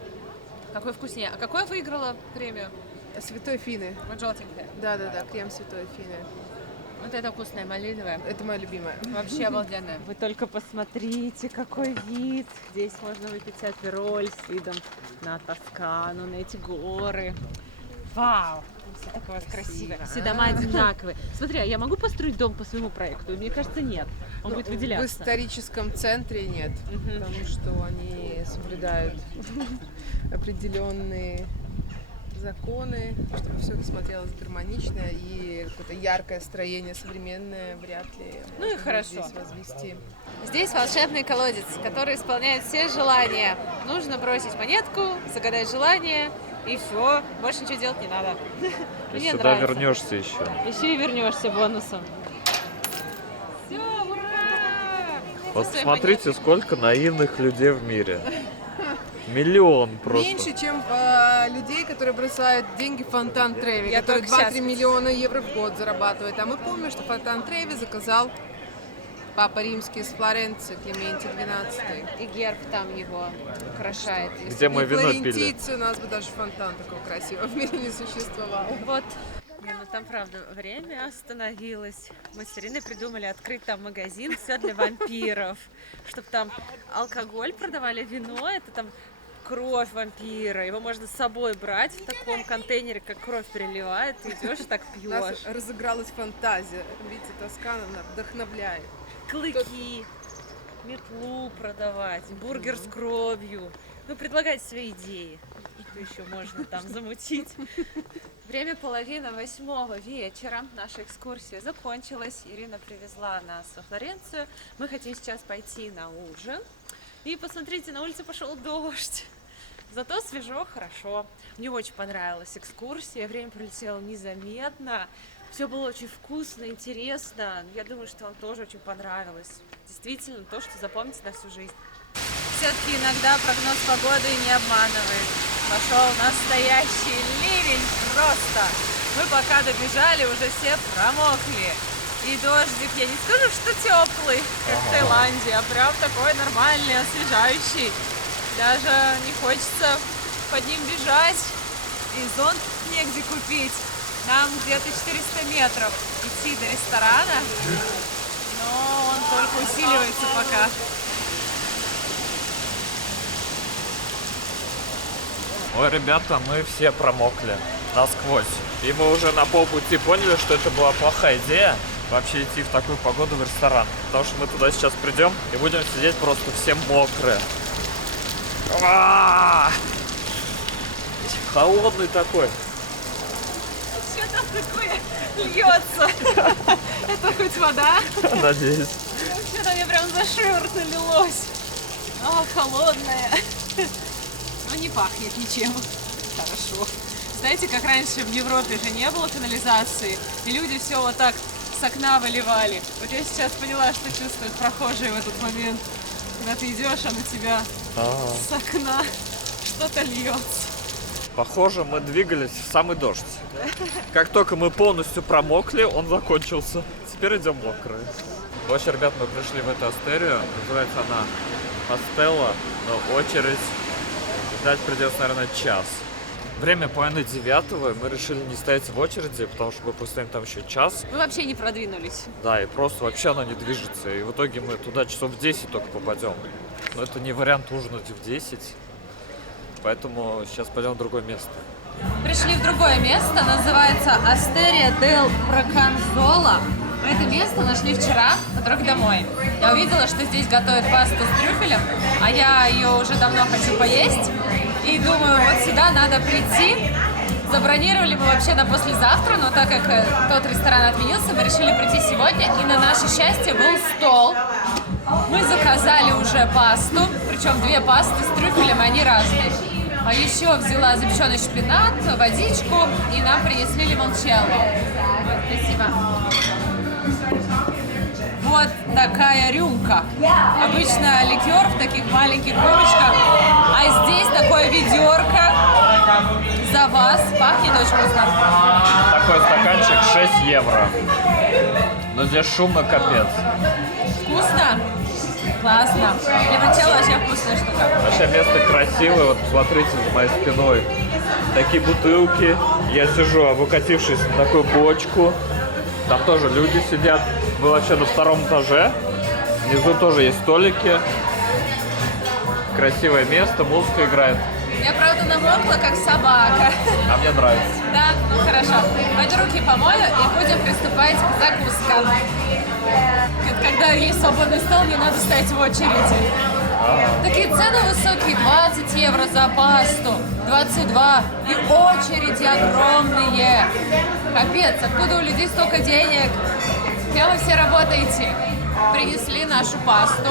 какой вкуснее. А какое выиграла премию? Святой Фины. Вот желтенькое. Да, крем Святой Фины. Вот это вкусное, малиновое. Это моя любимая. Вообще обалденное. Вы только посмотрите, какой вид. Здесь можно выпить апероль с видом на Тоскану, на эти горы. Вау! Все такое у вас красивое. Все дома одинаковые. Смотри, а я могу построить дом по своему проекту? Мне кажется, нет. Он будет В выделяться. историческом центре нет, потому что они соблюдают определенные законы, чтобы все смотрелось гармонично, и какое-то яркое строение современное вряд ли Ну и можно хорошо. здесь возвести. Здесь волшебный колодец, который исполняет все желания. Нужно бросить монетку, загадать желание, и все. Больше ничего делать не надо. Ты Мне сюда нравится. вернешься еще. Еще и вернешься бонусом. Все, ура! Вот Своей смотрите, сколько наивных людей в мире. Миллион просто. Меньше, чем людей, которые бросают деньги в Фонтан Треви, Я который только щас 2-3 миллиона евро в год зарабатывает. А мы помним, что Фонтан Треви заказал Папа Римский из Флоренции, Клементий XII. И герб там его украшает. Где мы вино пили. Флорентийцы, у нас бы даже фонтан такого красивого в мире не существовало. Вот. Не, ну там правда время остановилось. Мы с Ириной придумали открыть там магазин все для вампиров, чтобы там алкоголь продавали, вино, это там кровь вампира, его можно с собой брать в таком контейнере, как кровь переливает, ты идешь и так У нас пьешь. разыгралась фантазия. Видите, Тоскана она вдохновляет. Клыки, метлу продавать, бургер с кровью. Ну, предлагать свои идеи. Что еще можно там замутить? Время 7:30 вечера. Наша экскурсия закончилась. Ирина привезла нас во Флоренцию. Мы хотим сейчас пойти на ужин. И посмотрите, на улице пошел дождь. Зато свежо, хорошо. Мне очень понравилась экскурсия. Время пролетело незаметно. Все было очень вкусно, интересно. Я думаю, что вам тоже очень понравилось. Действительно, то, что запомните на всю жизнь. все-таки иногда прогноз погоды не обманывает. Пошел настоящий ливень просто. Мы пока добежали, уже все промокли. И дождик, я не скажу, что теплый, как в Таиланде, а прям такой нормальный, освежающий. Даже не хочется под ним бежать. И зонт негде купить. Нам где-то 400 метров идти до ресторана, но он только усиливается пока. Ой, ребята, мы все промокли насквозь. И мы уже на полпути поняли, что это была плохая идея вообще идти в такую погоду в ресторан. Потому что мы туда сейчас придем и будем сидеть просто все мокрые. Холодный такой. Что там такое льется? Это хоть вода? Надеюсь. Что-то мне прям за шиворот налилось. Холодное. Но не пахнет ничем. Хорошо. Знаете, как раньше в Европе же не было канализации, и люди все вот так с окна выливали. Вот я сейчас поняла, что чувствуют прохожие в этот момент. Когда ты идешь, а на тебя с окна что-то льется. Похоже, мы двигались в самый дождь. Как только мы полностью промокли, он закончился. Теперь идем мокрые. В общем, ребят, мы пришли в эту астерию. Называется она Пастелла, но очередь ждать придется, наверное, час. Время половины 9, мы решили не стоять в очереди, потому что мы простоим там еще час. Мы вообще не продвинулись. Да, и просто вообще она не движется. И в итоге мы туда часов в 10 только попадем. Но это не вариант ужинать в 10. Поэтому сейчас пойдем в другое место. Пришли в другое место, называется Астерия дель Проканзола. Мы это место нашли вчера по дороге домой. Я увидела, что здесь готовят пасту с трюфелем, а я ее уже давно хочу поесть. И думаю, вот сюда надо прийти. Забронировали мы вообще на послезавтра, но так как тот ресторан отменился, мы решили прийти сегодня. И на наше счастье был стол. Мы заказали уже пасту, причем 2 пасты с трюфелем, они разные. А еще взяла запеченный шпинат, водичку, и нам принесли лимончелло. Вот, спасибо. Вот такая рюмка. Обычно ликер в таких маленьких рюмочках, а здесь такое ведерко за вас. Пахнет очень вкусно. Такой стаканчик 6 евро. Но здесь шумно капец. Вкусно? Классно. Лимончелло вообще вкусная штука. Вообще место красивое, вот посмотрите за моей спиной. Такие бутылки. Я сижу, облокотившись на такую бочку. Там тоже люди сидят. Мы вообще на 2-м этаже. Внизу тоже есть столики. Красивое место, музыка играет. Я, правда, намокла, как собака. А мне нравится. Да, ну хорошо. Пойду руки помою и будем приступать к закускам. Когда есть свободный стол, не надо стоять в очереди. Такие цены высокие, 20 евро за пасту, 22. И очереди огромные. Капец, откуда у людей столько денег? Где вы все работаете? Принесли нашу пасту.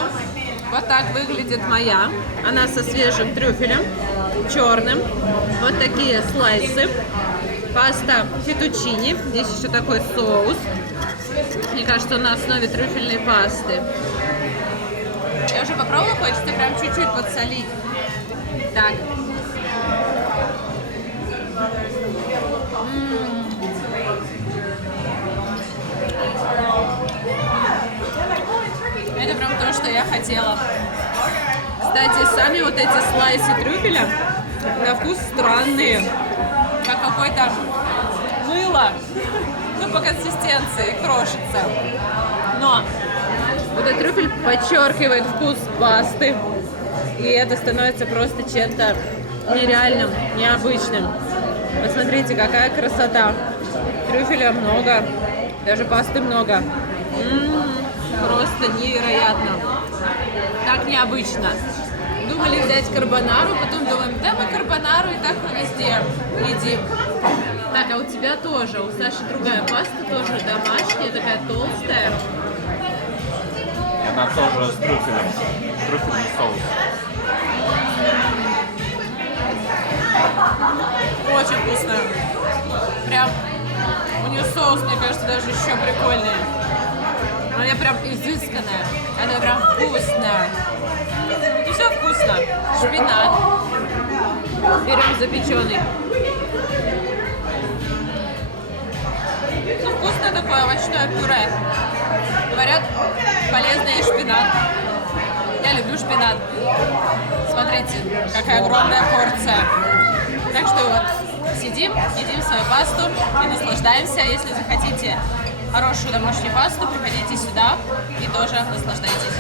Вот так выглядит моя. Она со свежим трюфелем, черным. Вот такие слайсы. Паста фетучини. Здесь еще такой соус. Мне кажется, он на основе трюфельной пасты. Я уже попробовала, хочется прям чуть-чуть подсолить. Так. Это прям то, что я хотела. Кстати, сами вот эти слайсы трюфеля на вкус странные. Как какое-то мыло. Ну, по консистенции крошится. Но вот этот трюфель подчеркивает вкус пасты. И это становится просто чем-то нереальным, необычным. Посмотрите, какая красота. Трюфеля много, даже пасты много. Просто невероятно. Так необычно. Думали взять карбонару, потом думаем, да мы карбонару и так везде едим. Так, а у тебя тоже, у Саши другая паста, тоже домашняя, такая толстая. Она тоже с трюфелем. Трюфельный соус. Очень вкусная. Прям, у нее соус, мне кажется, даже еще прикольный. Она прям изысканная. Она прям вкусная. Все вкусно. Шпинат. Берем запеченный. Ну, вкусное такое овощное пюре. Говорят, полезный шпинат. Я люблю шпинат. Смотрите, какая огромная порция. Так что вот, сидим, едим свою пасту и наслаждаемся. Если захотите хорошую домашнюю пасту, приходите сюда и тоже наслаждайтесь.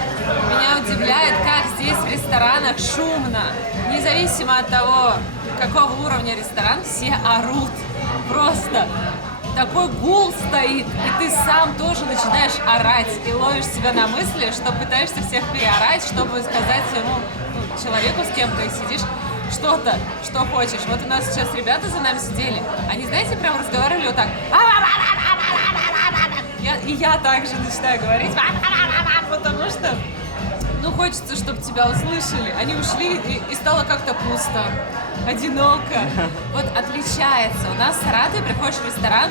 Меня удивляет, как здесь в ресторанах шумно. Независимо от того, какого уровня ресторан, все орут. Просто такой гул стоит, и ты сам тоже начинаешь орать. И ловишь себя на мысли, что пытаешься всех переорать, чтобы сказать своему человеку, с кем ты сидишь, что-то, что хочешь. Вот у нас сейчас ребята за нами сидели. Они, знаете, прям разговаривали вот так. И я также начинаю говорить, потому что, ну, хочется, чтобы тебя услышали. Они ушли, и стало как-то пусто, одиноко. Вот отличается. У нас в Саратове приходишь в ресторан,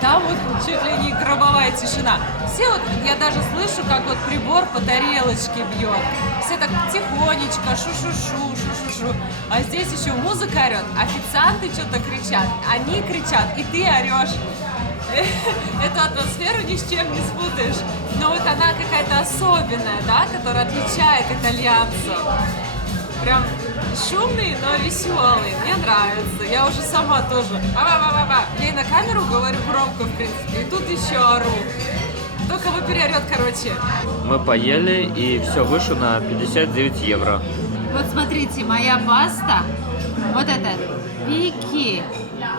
там вот чуть ли не гробовая тишина. Все вот, я даже слышу, как вот прибор по тарелочке бьет. Все так тихонечко, шу-шу-шу, шу-шу-шу. А здесь еще музыка орет, официанты что-то кричат, они кричат, и ты орешь. Эту атмосферу ни с чем не спутаешь. Но вот она какая-то особенная, да, которая отличает итальянцев. Прям шумный, но веселый. Мне нравится. Я уже сама тоже. Я и на камеру говорю громко, в принципе, и тут еще ору. Кто кого переорет, короче. Мы поели, и все вышло на 59 евро. Вот смотрите, моя паста, вот это, пики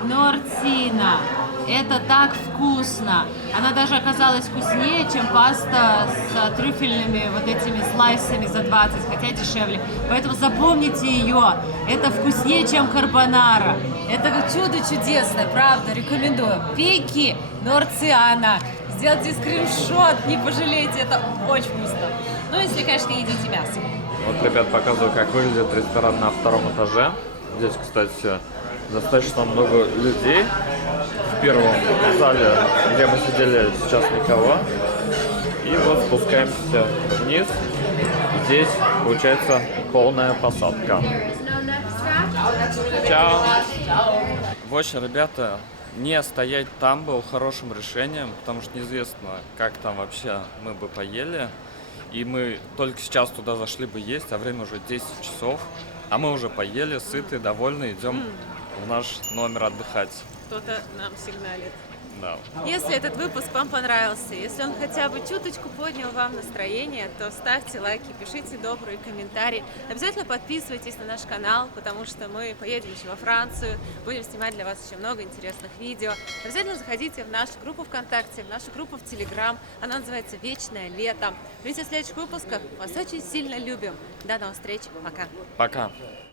нортина. Это так вкусно. Она даже оказалась вкуснее, чем паста с трюфельными вот этими слайсами за 20, хотя дешевле. Поэтому запомните ее. Это вкуснее, чем карбонара. Это чудо чудесное, правда, рекомендую. Пики норциана. Сделайте скриншот, не пожалейте, это очень вкусно. Ну, если, конечно, не едите мясо. Вот, ребят, показываю, как выглядит ресторан на втором этаже. Здесь, кстати, достаточно много людей. В первом зале, где мы сидели, сейчас никого. И вот спускаемся вниз. Здесь получается полная посадка. Чао! В общем, ребята, не стоять там было хорошим решением, потому что неизвестно, как там вообще мы бы поели. И мы только сейчас туда зашли бы есть, а время уже 10 часов. А мы уже поели, сыты, довольны, идем в наш номер отдыхать. Кто-то нам сигналит. Да. Если этот выпуск вам понравился, если он хотя бы чуточку поднял вам настроение, то ставьте лайки, пишите добрые комментарии. Обязательно подписывайтесь на наш канал, потому что мы поедем еще во Францию, будем снимать для вас еще много интересных видео. Обязательно заходите в нашу группу ВКонтакте, в нашу группу в Телеграм. Она называется «Вечное лето». Увидимся в следующих выпусках. Вас очень сильно любим. До новых встреч. Пока. Пока.